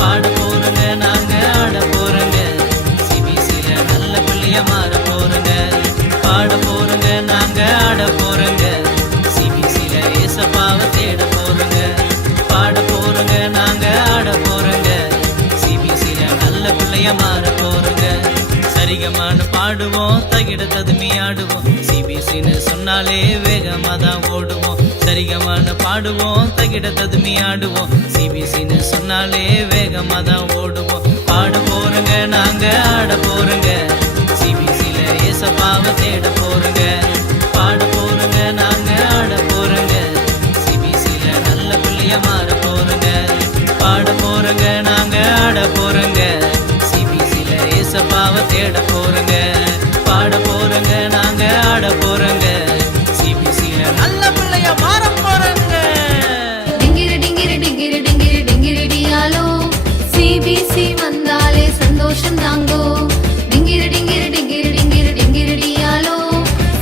பாட போறங்க நாங்க ஆட போறங்க சிபிசில நல்ல பிள்ளைய மாற போறங்க பாட போறங்க நாங்க ஆட போறங்க சிபிசில ஏசப்பாவை தேட போறங்க பாட போறங்க நாங்க ஆட போறங்க சிபிசில நல்ல பிள்ளைய மாற போறங்க சரிகமான பாடுவோம் தகிட ததுமி ஆடுவோம் சிபிசின்னு சொன்னாலே வேகமா தான் ஓடுவோம் சரிகமான பாடுவோம் தகிட ததுமி ஆடுவோம் சிபிசின்னு சொன்னாலே வேகமா தான் ஓடுவோம் பாட போறங்க நாங்க ஆட போறங்க சிபிசில ஏசப்பாவை தேட போறங்க பாட போறங்க நாங்க ஆட போறங்க சிபிசில நல்ல பிள்ளைய மாற போறங்க பாட போறங்க நாங்க ஆட போறங்க சிபிசில ஏசப்பாவை தேட போறங்க பாட போறங்க நாங்க ஆட போறங்க சிபிசில நல்ல பிள்ளைய மாற போறங்க டிங்கிரி டிங்கிரி டிங்கிரி டிங்கிரி டிங்கிரி டியாலோ சிபிசி வந்தாலே சந்தோஷம் தாங்கோ டிங்கிரி டிங்கிரி டிங்கிரி டிங்கிரி டிங்கிரி டியாலோ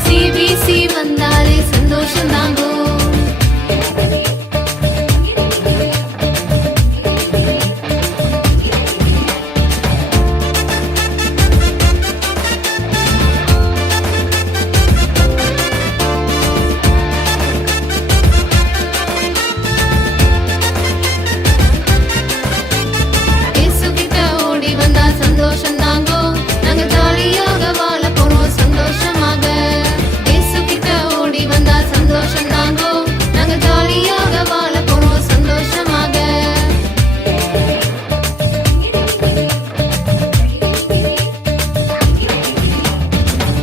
சிபிசி வந்தாலே சந்தோஷம்